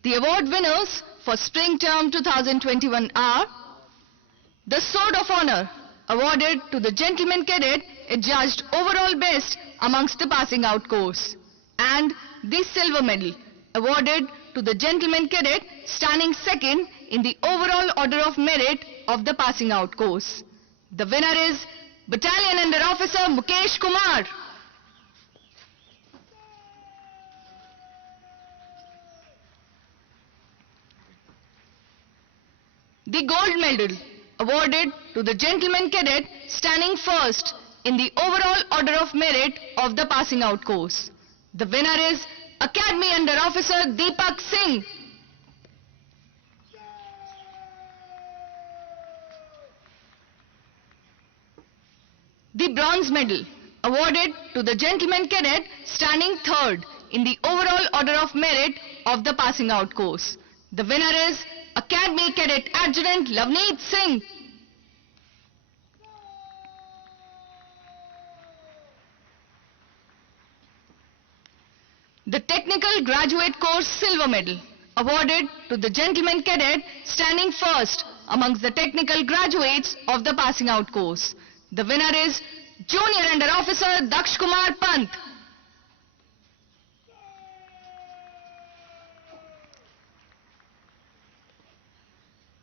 The award winners for Spring Term 2021 are the Sword of Honor, awarded to the Gentleman Cadet adjudged overall best amongst the passing out course, and the Silver Medal, awarded to the Gentleman Cadet standing second in the overall order of merit of the passing out course. The winner is Battalion Under Officer Mukesh Kumar. The gold medal awarded to the gentleman cadet standing first in the overall order of merit of the passing out course. The winner is Academy Under Officer Deepak Singh. The bronze medal awarded to the gentleman cadet standing third in the overall order of merit of the passing out course. The winner is Academy Cadet Adjutant Lavneet Singh. The technical graduate course silver medal awarded to the gentleman cadet standing first amongst the technical graduates of the passing out course. The winner is Junior Under Officer Daksh Kumar Pant.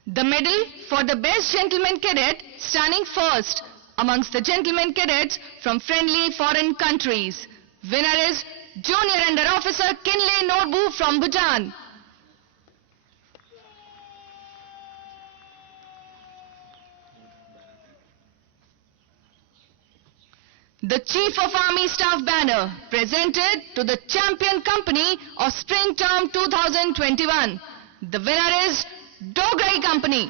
The medal for the best gentleman cadet standing first amongst the gentleman cadets from friendly foreign countries. Winner is Junior Under Officer Kinley Norbu from Bhutan. The Chief of Army Staff banner presented to the champion company of Spring Term 2021. The winner is Dograi Company.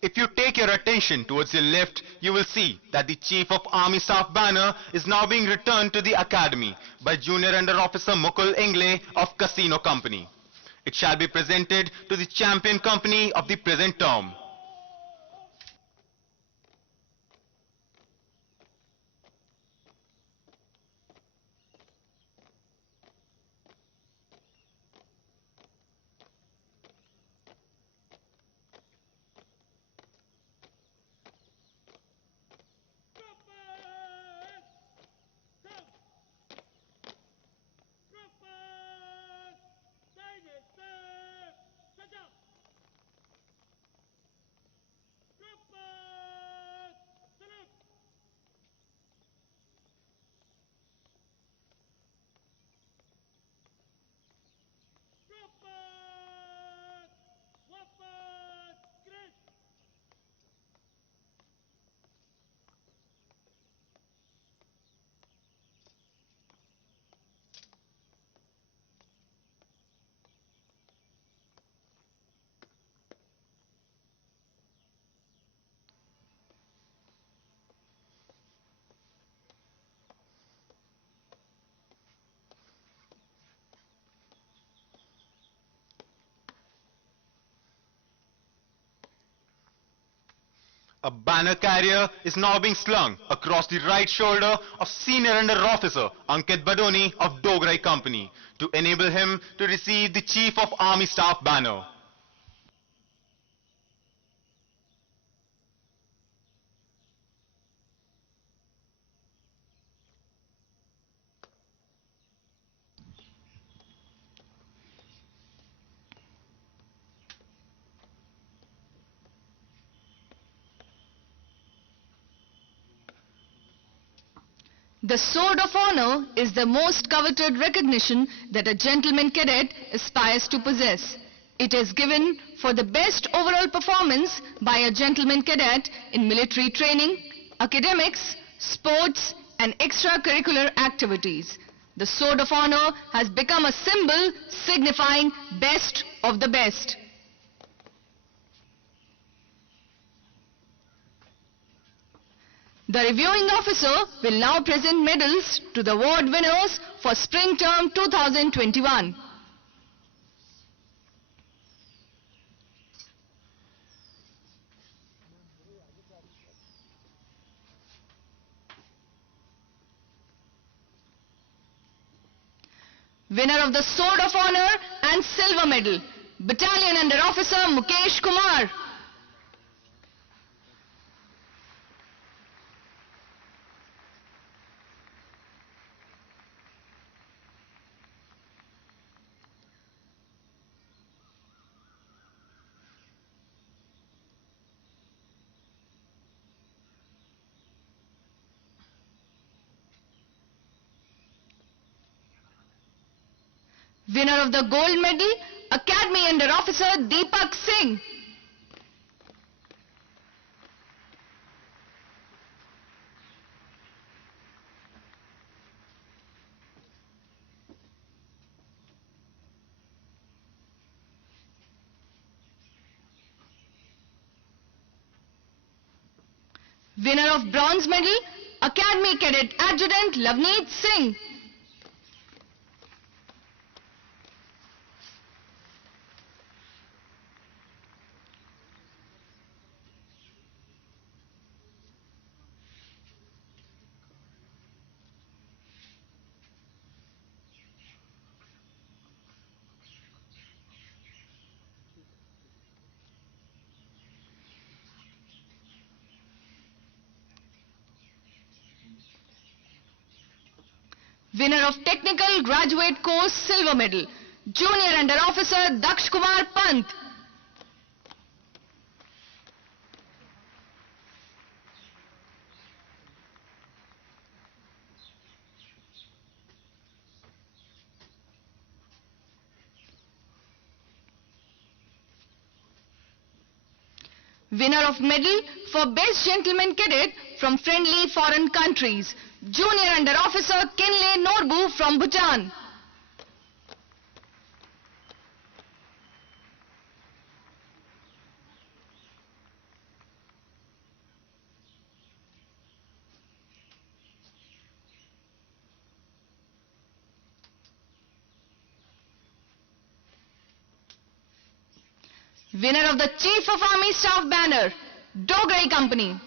If you take your attention towards your left, you will see that the Chief of Army Staff banner is now being returned to the Academy by Junior Under Officer Mukul Ingle of Casino Company. It shall be presented to the champion company of the present term. A banner carrier is now being slung across the right shoulder of Senior Under Officer Ankit Badoni of Dograi Company to enable him to receive the Chief of Army Staff banner. The Sword of Honor is the most coveted recognition that a gentleman cadet aspires to possess. It is given for the best overall performance by a gentleman cadet in military training, academics, sports and extracurricular activities. The Sword of Honor has become a symbol signifying best of the best. The reviewing officer will now present medals to the award winners for Spring Term 2021. Winner of the Sword of Honor and Silver Medal, Battalion Under Officer Mukesh Kumar. Winner of the gold medal, Academy Under Officer Deepak Singh. Winner of bronze medal, Academy Cadet Adjutant Lavneet Singh. Winner of Technical Graduate Course Silver Medal, Junior Under Officer Daksh Kumar Pant. Winner of medal for Best Gentleman Cadet from friendly foreign countries, Junior Under Officer Kinle Norbu from Bhutan. Winner of the Chief of Army Staff Banner, Dogra Company.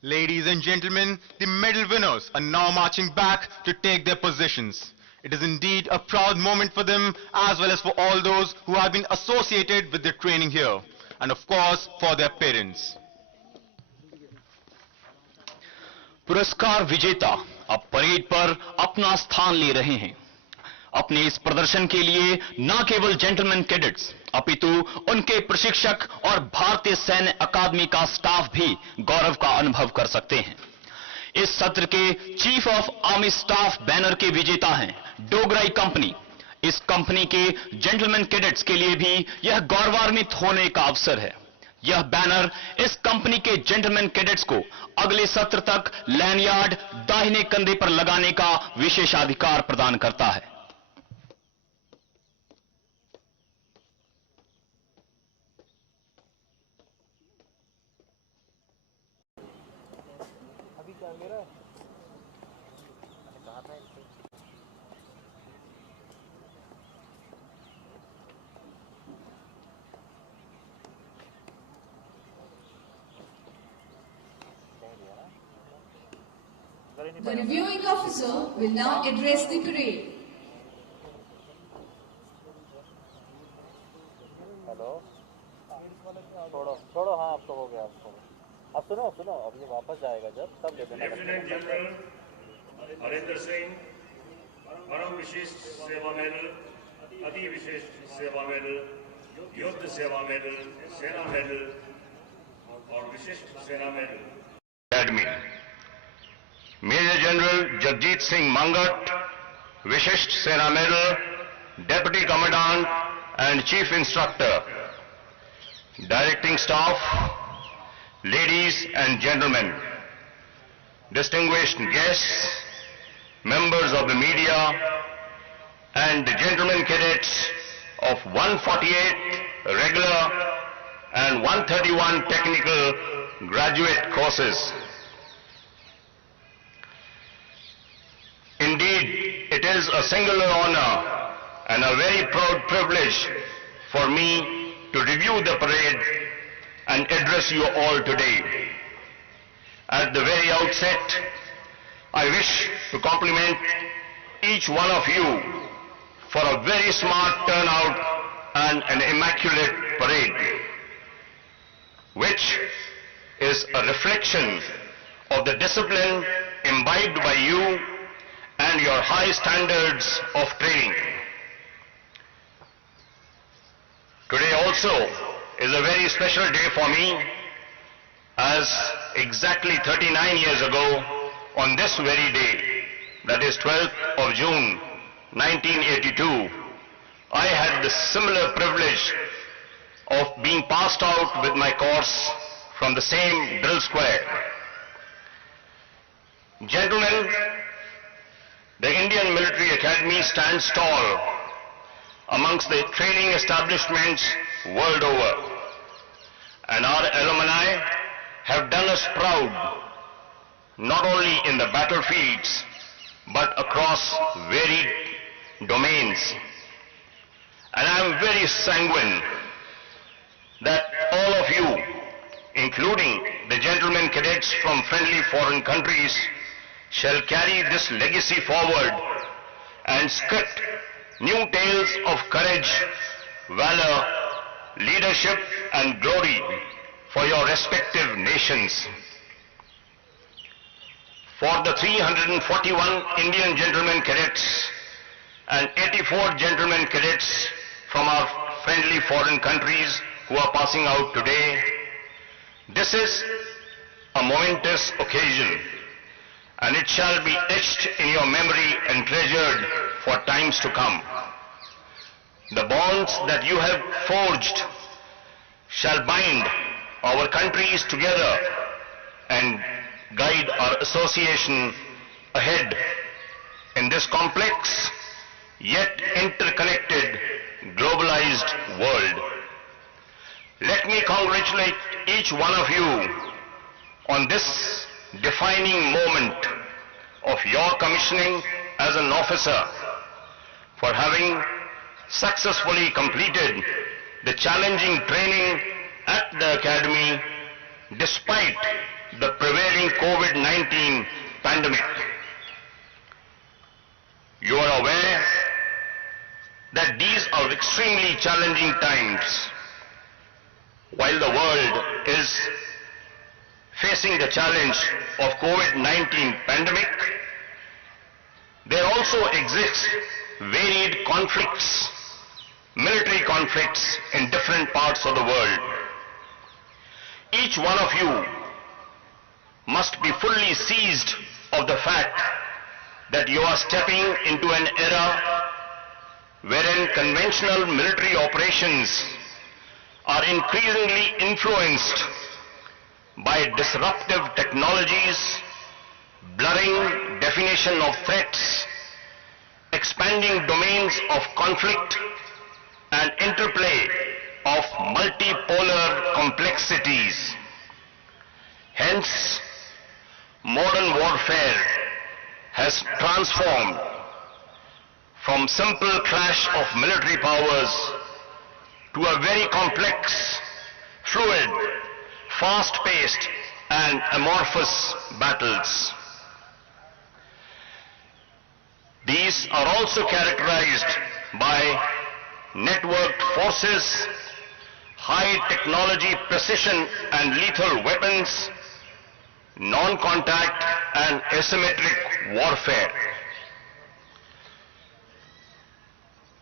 Ladies and gentlemen, the medal winners are now marching back to take their positions. It is indeed a proud moment for them as well as for all those who have been associated with their training here, and of course for their parents. पुरस्कार विजेता अब parade पर अपना स्थान ले रहे हैं। अपने इस प्रदर्शन के लिए न केवल जेंटलमैन कैडेट्स अपितु उनके प्रशिक्षक और भारतीय सैन्य अकादमी का स्टाफ भी गौरव का अनुभव कर सकते हैं। इस सत्र के chief of army staff banner के विजेता हैं डोगराई कंपनी। इस कंपनी के जेंटलमैन कैडेट्स के लिए भी यह गौरवान्वित होने का अवसर है। यह बैनर इस कंपनी के जेंटलमैन कैडेट्स को अगले सत्र तक लैंडयार्ड दाहिने कंधे पर लगाने का विशेषाधिकार प्रदान करता है। The reviewing officer will now address the parade. Hello छोड़ो छोड़ो हाँ अब तो हो गया अब छोड़ो अब सुनो सुनो अब ये वापस जाएगा जब तब ले देना लेफ्टिनेंट जनरल हरिंदर सिंह परम विशिष्ट सेवा मेडल अति विशिष्ट सेवा मेडल युद्ध सेवा मेडल सेना मेडल और विशिष्ट सेना medal Academy. Major General Jagjit Singh Mangat, Vishisht Sena Medal, Deputy Commandant and Chief Instructor. Directing Staff, ladies and gentlemen, distinguished guests, members of the media, and the gentlemen cadets of 148 regular and 131 technical graduate courses. Indeed, it is a singular honor and a very proud privilege for me to review the parade and address you all today. At the very outset, I wish to compliment each one of you for a very smart turnout and an immaculate parade, which is a reflection of the discipline imbibed by you and your high standards of training. Today also is a very special day for me, as exactly 39 years ago, on this very day, that is 12th of June 1982, I had the similar privilege of being passed out with my course from the same drill square. Gentlemen, the Indian Military Academy stands tall amongst the training establishments world over, and our alumni have done us proud, not only in the battlefields, but across varied domains. And I am very sanguine that all of you, including the gentlemen cadets from friendly foreign countries, shall carry this legacy forward and script new tales of courage, valor, leadership and glory for your respective nations. For the 341 Indian gentlemen cadets and 84 gentlemen cadets from our friendly foreign countries who are passing out today, this is a momentous occasion, and it shall be etched in your memory and treasured for times to come. The bonds that you have forged shall bind our countries together and guide our association ahead in this complex yet interconnected globalized world. Let me congratulate each one of you on this defining moment of your commissioning as an officer, for having successfully completed the challenging training at the academy despite the prevailing COVID-19 pandemic. You are aware that these are extremely challenging times. While the world is facing the challenge of COVID-19 pandemic, there also exists varied conflicts, military conflicts in different parts of the world. Each one of you must be fully seized of the fact that you are stepping into an era wherein conventional military operations are increasingly influenced by disruptive technologies, blurring definition of threats, expanding domains of conflict, and interplay of multipolar complexities. Hence, modern warfare has transformed from simple clash of military powers to a very complex, fluid, fast-paced and amorphous battles. These are also characterized by networked forces, high technology precision and lethal weapons, non-contact and asymmetric warfare.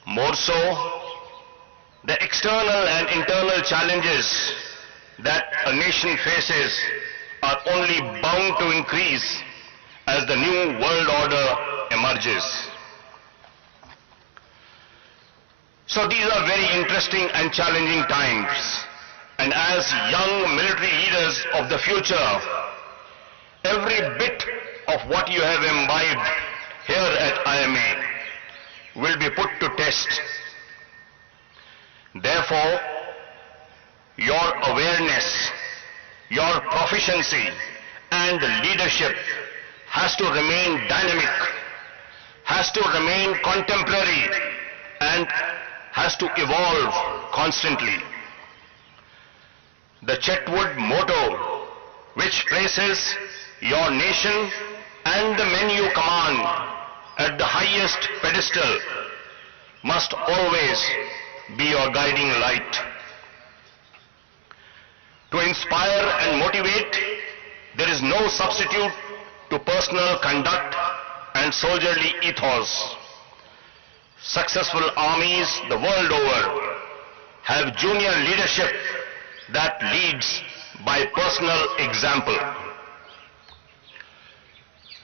More so, the external and internal challenges that a nation faces are only bound to increase as the new world order emerges. So these are very interesting and challenging times, and as young military leaders of the future, every bit of what you have imbibed here at IMA will be put to test. Therefore, your awareness, your proficiency and leadership has to remain dynamic, has to remain contemporary, and has to evolve constantly. The Chetwood motto, which places your nation and the men you command at the highest pedestal, must always be your guiding light. To inspire and motivate, there is no substitute to personal conduct and soldierly ethos. Successful armies the world over have junior leadership that leads by personal example.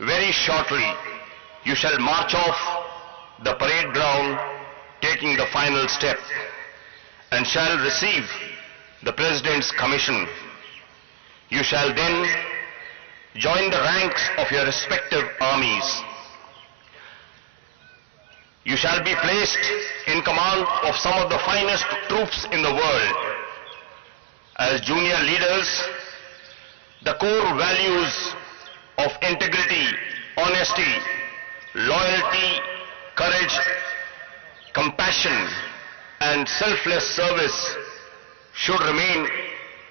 Very shortly, you shall march off the parade ground, taking the final step, and shall receive the President's commission. You shall then join the ranks of your respective armies. You shall be placed in command of some of the finest troops in the world. As junior leaders, the core values of integrity, honesty, loyalty, courage, compassion, and selfless service should remain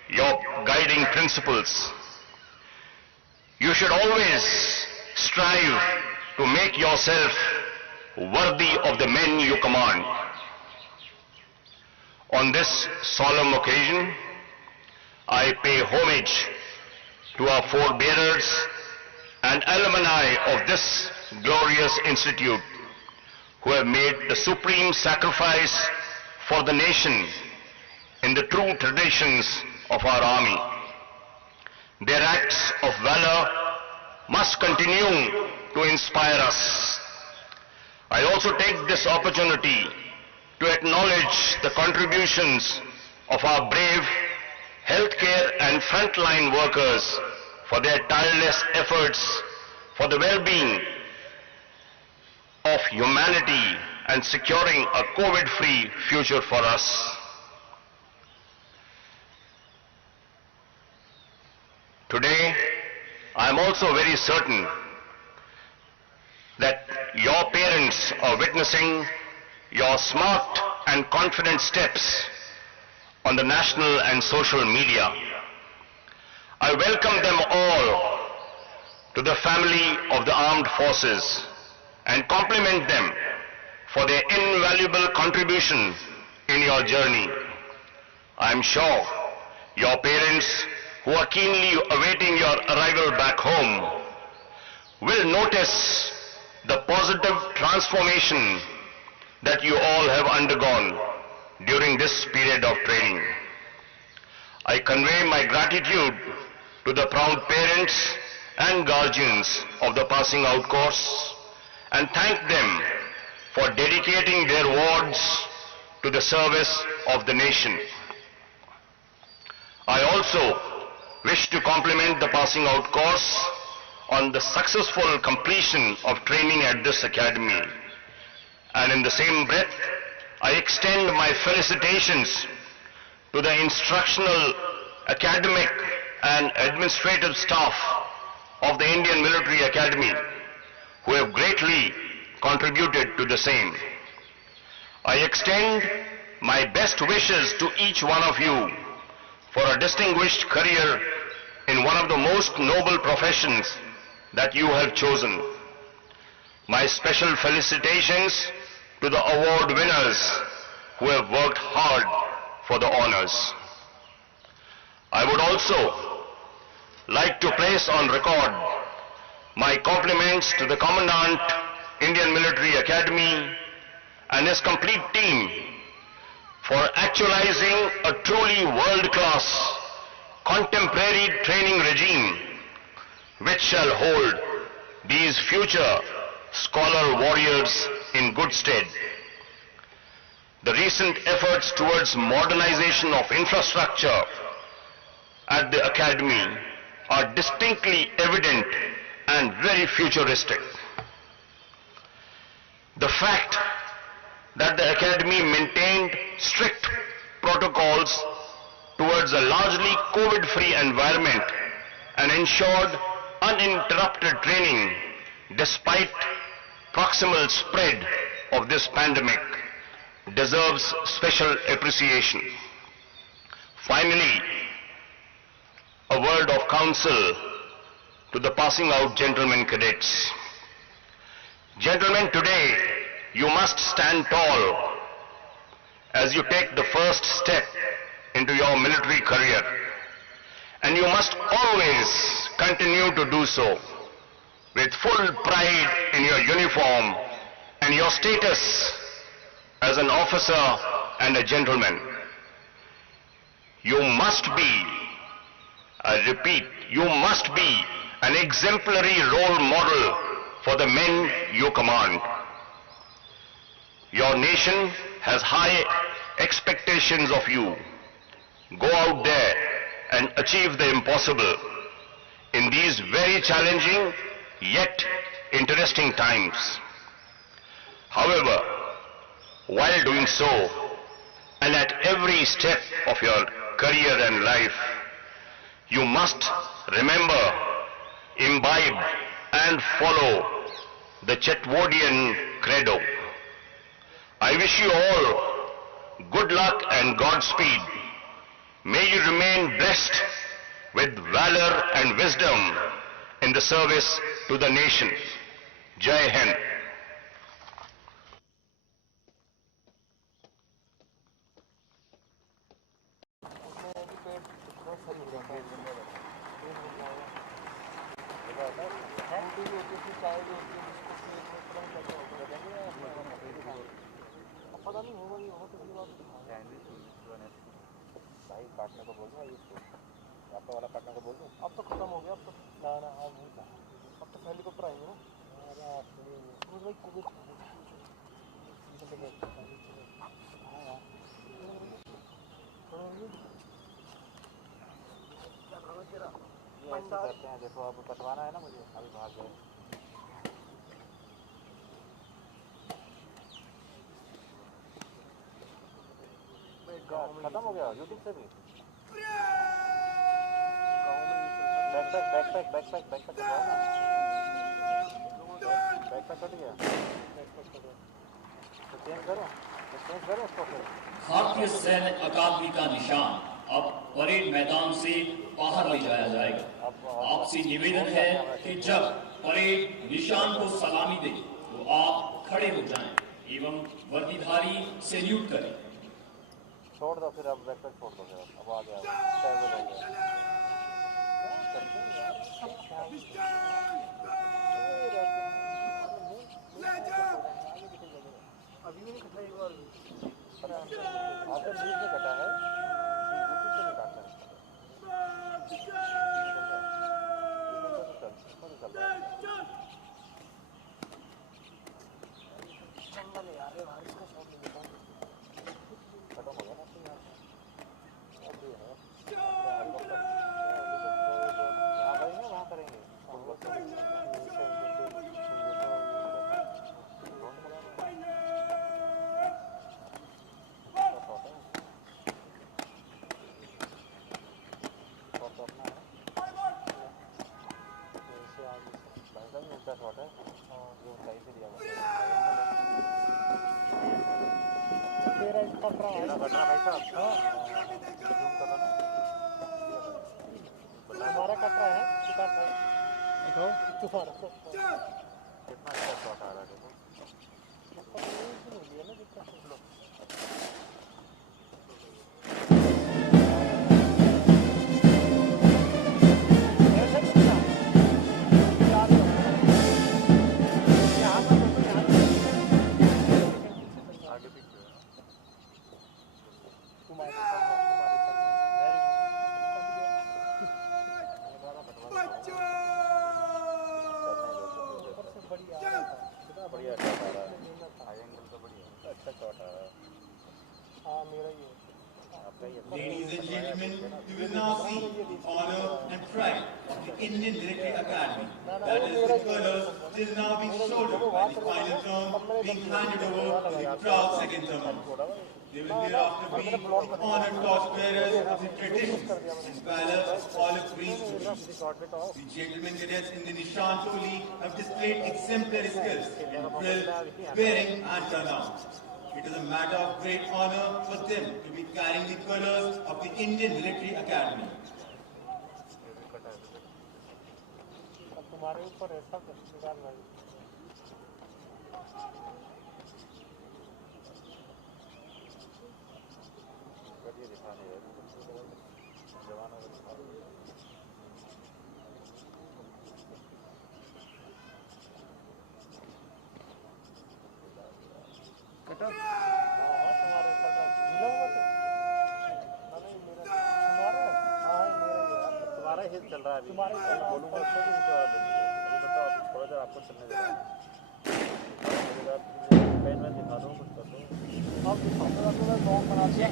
your guiding principles. You should always strive to make yourself worthy of the men you command. On this solemn occasion, I pay homage to our forebearers and alumni of this glorious institute who have made the supreme sacrifice for the nation in the true traditions of our army. Their acts of valor must continue to inspire us. I also take this opportunity to acknowledge the contributions of our brave healthcare and frontline workers for their tireless efforts for the well-being of humanity and securing a COVID-free future for us. Today, I am also very certain that your parents are witnessing your smart and confident steps on the national and social media. I welcome them all to the family of the armed forces and compliment them for their invaluable contribution in your journey. I am sure your parents, who are keenly awaiting your arrival back home, will notice the positive transformation that you all have undergone during this period of training. I convey my gratitude to the proud parents and guardians of the passing out course and thank them for dedicating their wards to the service of the nation. I also wish to compliment the passing out course on the successful completion of training at this academy. And in the same breath, I extend my felicitations to the instructional, academic and administrative staff of the Indian Military Academy who have greatly contributed to the same. I extend my best wishes to each one of you for a distinguished career in one of the most noble professions that you have chosen. My special felicitations to the award winners who have worked hard for the honors. I would also like to place on record my compliments to the Commandant, Indian Military Academy, and his complete team for actualizing a truly world-class contemporary training regime which shall hold these future scholar warriors in good stead. The recent efforts towards modernization of infrastructure at the Academy are distinctly evident and very futuristic. The fact that the Academy maintained strict protocols towards a largely COVID-free environment and ensured uninterrupted training despite proximal spread of this pandemic deserves special appreciation. Finally, a word of counsel to the passing out gentlemen cadets. Gentlemen, today you must stand tall as you take the first step into your military career, and you must always continue to do so with full pride in your uniform and your status as an officer and a gentleman. You must be, I repeat, you must be an exemplary role model for the men you command. Your nation has high expectations of you. Go out there and achieve the impossible in these very challenging yet interesting times. However, while doing so, and at every step of your career and life, you must remember, imbibe, and follow the Chetwodian credo. I wish you all good luck and Godspeed. May you remain blessed with valor and wisdom in the service to the nation. Jai Hind. भाई काटने को बोल रहा है इसको, आपका वाला काटने को बोल दूं? अब तो खत्म हो गया, अब तो ना ना अब नहीं था, अब तो हेलीकॉप्टर आएंगे ना। अरे आप भाई कोविड ये ऐसे करते हैं, देखो अब कटवाना है ना मुझे, अभी भाग गए। खत्म हो गया यूट्यूब से भी। बैकपैक करवाओ ना, बैकपैक कट गया तो चेंज करो उसको फिर। भारतीय सैन्य अकादमी का निशान अब परेड मैदान से बाहर ले जाया जाएगा। आपसे निवेदन है कि जब परेड निशान को सलामी दे तो आप खड़े हो जाएं एवं वर्दीधारी सैल्यूट करें। छोड़ दो फिर, अब बैकपैक छोड़ दो, अब आ गया टेबल हो गया। अभी नहीं कटा, एक बार आपका बीच में कटा है, यूट्यूब से नहीं काटना है। खत्म हो गया ना यहाँ करेंगे, वहाँ करेंगे। उल्टा शॉट है, ये ऊंचाई से दिया हुआ है। कट रहा भाई साहब, जूम करो ना, हमारा कट रहा है, तुम्हारा कितना अच्छा शॉट आ रहा है देखो ऊपर एक दिन हो गया ना जितना लो आगे पीछे तुम्हारे बढ़िया शॉट आ रहा है हाई एंगल तो बढ़िया अच्छा शॉट आ रहा है हाँ मेरा ही है Ladies and gentlemen, you will now see the honor and pride of the Indian Military Academy. That is the colors till now being shouldered by the final term being handed over to the proud second term. They will hereafter be the honored torchbearers of the traditions and valor of olive green students. The gentlemen cadets in the Nishan Toli have displayed exemplary skills in drill, bearing and turnout. It is a matter of great honor for them to be carrying the colors of the Indian Military Academy. तुम्हारे ऊपर ऐसा निकालना दिखा नहीं रहे जवानों को दिखा कटर तुम्हारे तुम्हारा हिट चल रहा है अभी बोलूँगा उसको भी नीचे वाला अभी तो आप थोड़ा देर आपको चलने दे पेन में दिखा दो कुछ कर दो आप दिखाओ लॉन्ग बना दिया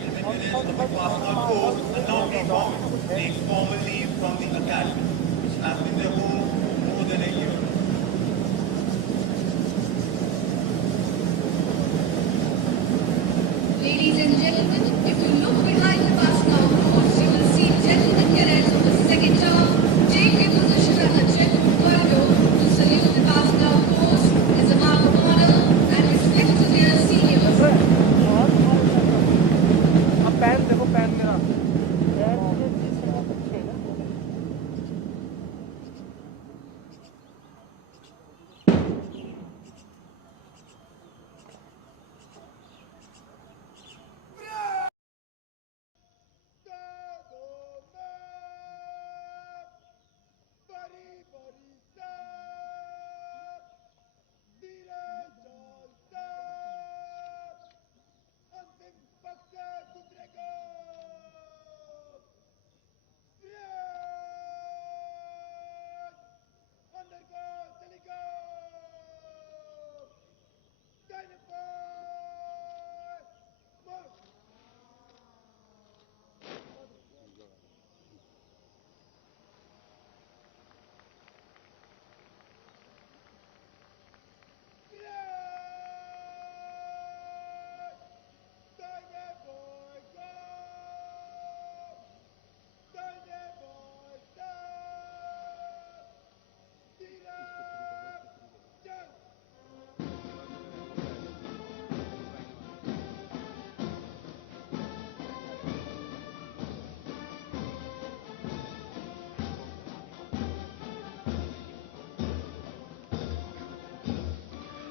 Take formal leave from the academy, which has been their home for more than a year. Ladies and gentlemen, if you look behind the passing-out course, you will see gentlemen cadets of the second term take a position at the general corridor to salute the passing-out course as a mark of honor and respect to their seniors. अब pan देखो pan मेरा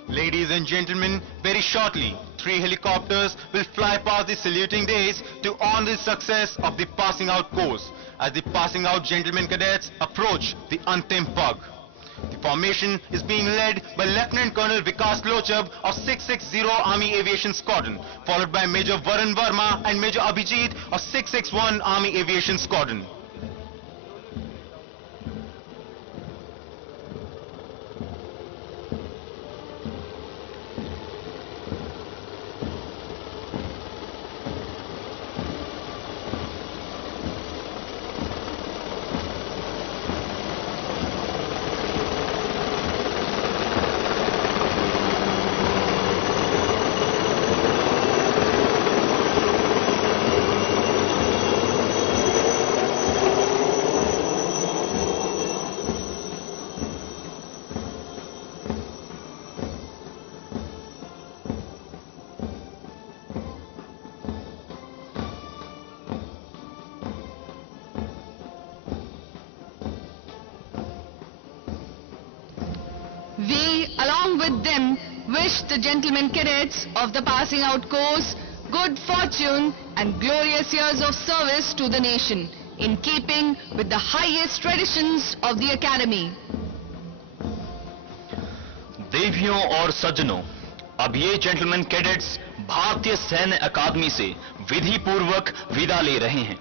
Ladies and gentlemen, very shortly, 3 helicopters will fly past the saluting days to honor the success of the passing out course as the passing out gentlemen cadets approach the Antim Pug. The formation is being led by Lieutenant Colonel Vikas Lochab of 660 Army Aviation Squadron, followed by Major Varun Verma and Major Abhijit of 661 Army Aviation Squadron. of them wish the gentlemen cadets of the passing out course good fortune and glorious years of service to the nation in keeping with the highest traditions of the academy. देवियों और सज्जनों, अब ये gentleman cadets भारतीय सैन्य अकादमी से विधि पूर्वक विदा ले रहे हैं।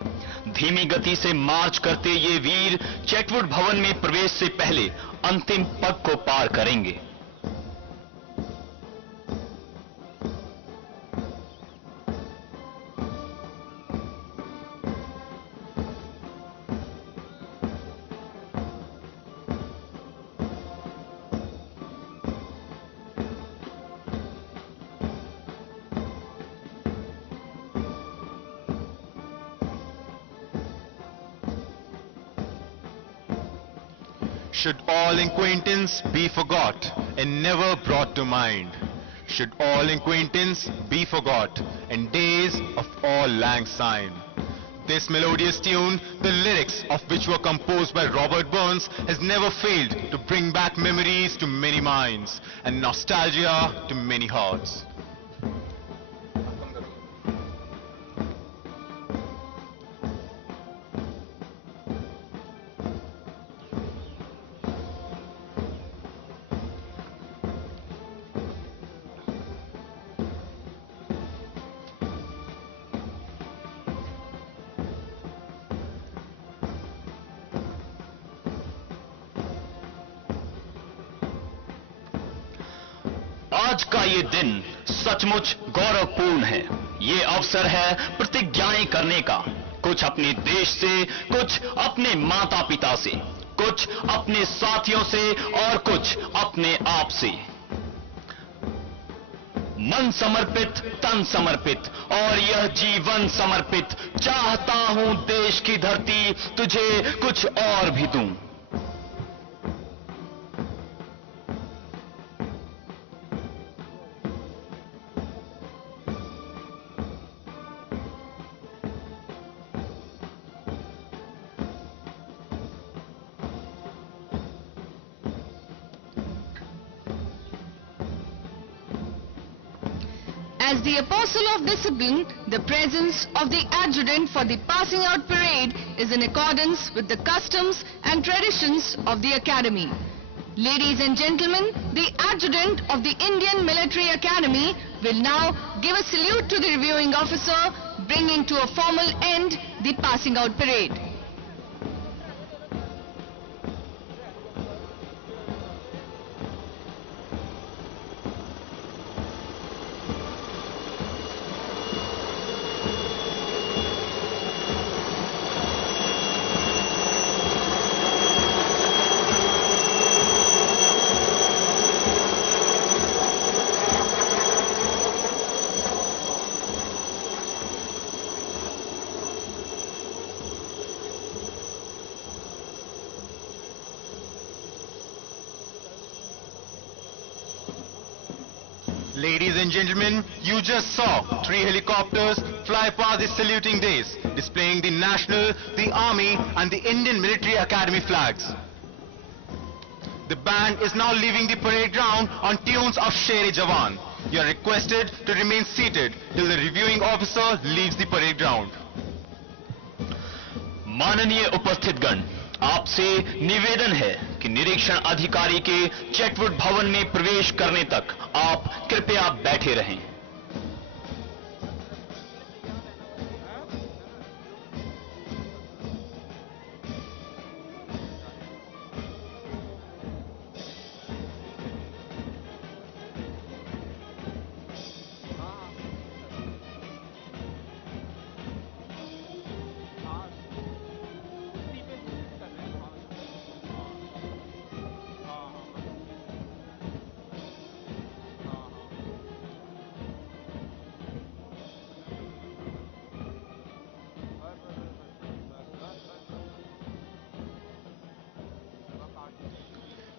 धीमी गति से मार्च करते ये वीर चेटवुड भवन में प्रवेश से पहले अंतिम पग को पार करेंगे। Should all acquaintance be forgot and never brought to mind? Should all acquaintance be forgot and days of all lang syne? This melodious tune, the lyrics of which were composed by Robert Burns, has never failed to bring back memories to many minds and nostalgia to many hearts. आज का ये दिन सचमुच गौरवपूर्ण है। ये अवसर है प्रतिज्ञाएं करने का, कुछ अपने देश से, कुछ अपने माता पिता से, कुछ अपने साथियों से और कुछ अपने आप से। मन समर्पित, तन समर्पित और यह जीवन समर्पित, चाहता हूं देश की धरती तुझे कुछ और भी दूं। As the apostle of discipline, the presence of the adjutant for the passing out parade is in accordance with the customs and traditions of the academy. Ladies and gentlemen, the adjutant of the Indian Military Academy will now give a salute to the reviewing officer, bringing to a formal end the passing out parade. Ladies and gentlemen, you just saw 3 helicopters fly past the saluting days, displaying the national, the army and the Indian Military Academy flags. The band is now leaving the parade ground on tunes of Sher-e-Jawan. You are requested to remain seated till the reviewing officer leaves the parade ground. माननीय उपस्थितगण, आपसे निवेदन है कि निरीक्षण अधिकारी के चेटवुड भवन में प्रवेश करने तक आप कृपया बैठे रहें।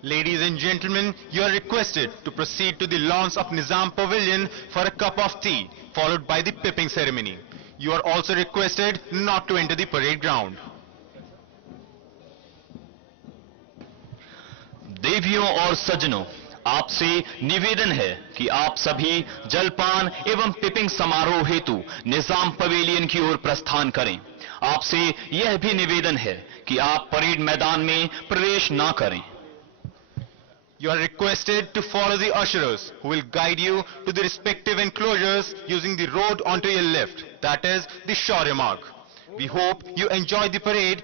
Ladies and gentlemen, you are requested to proceed to the lawns of Nizam Pavilion for a cup of tea, followed by the pipping ceremony. You are also requested not to enter the parade ground. देवियों और सज्जनों, आपसे निवेदन है कि आप सभी जलपान एवं पिपिंग समारोह हेतु निजाम पवेलियन की ओर प्रस्थान करें। आपसे यह भी निवेदन है कि आप परेड मैदान में प्रवेश ना करें। You are requested to follow the usherers who will guide you to the respective enclosures using the road onto your left, that is the Shaurya Marg. We hope you enjoy the parade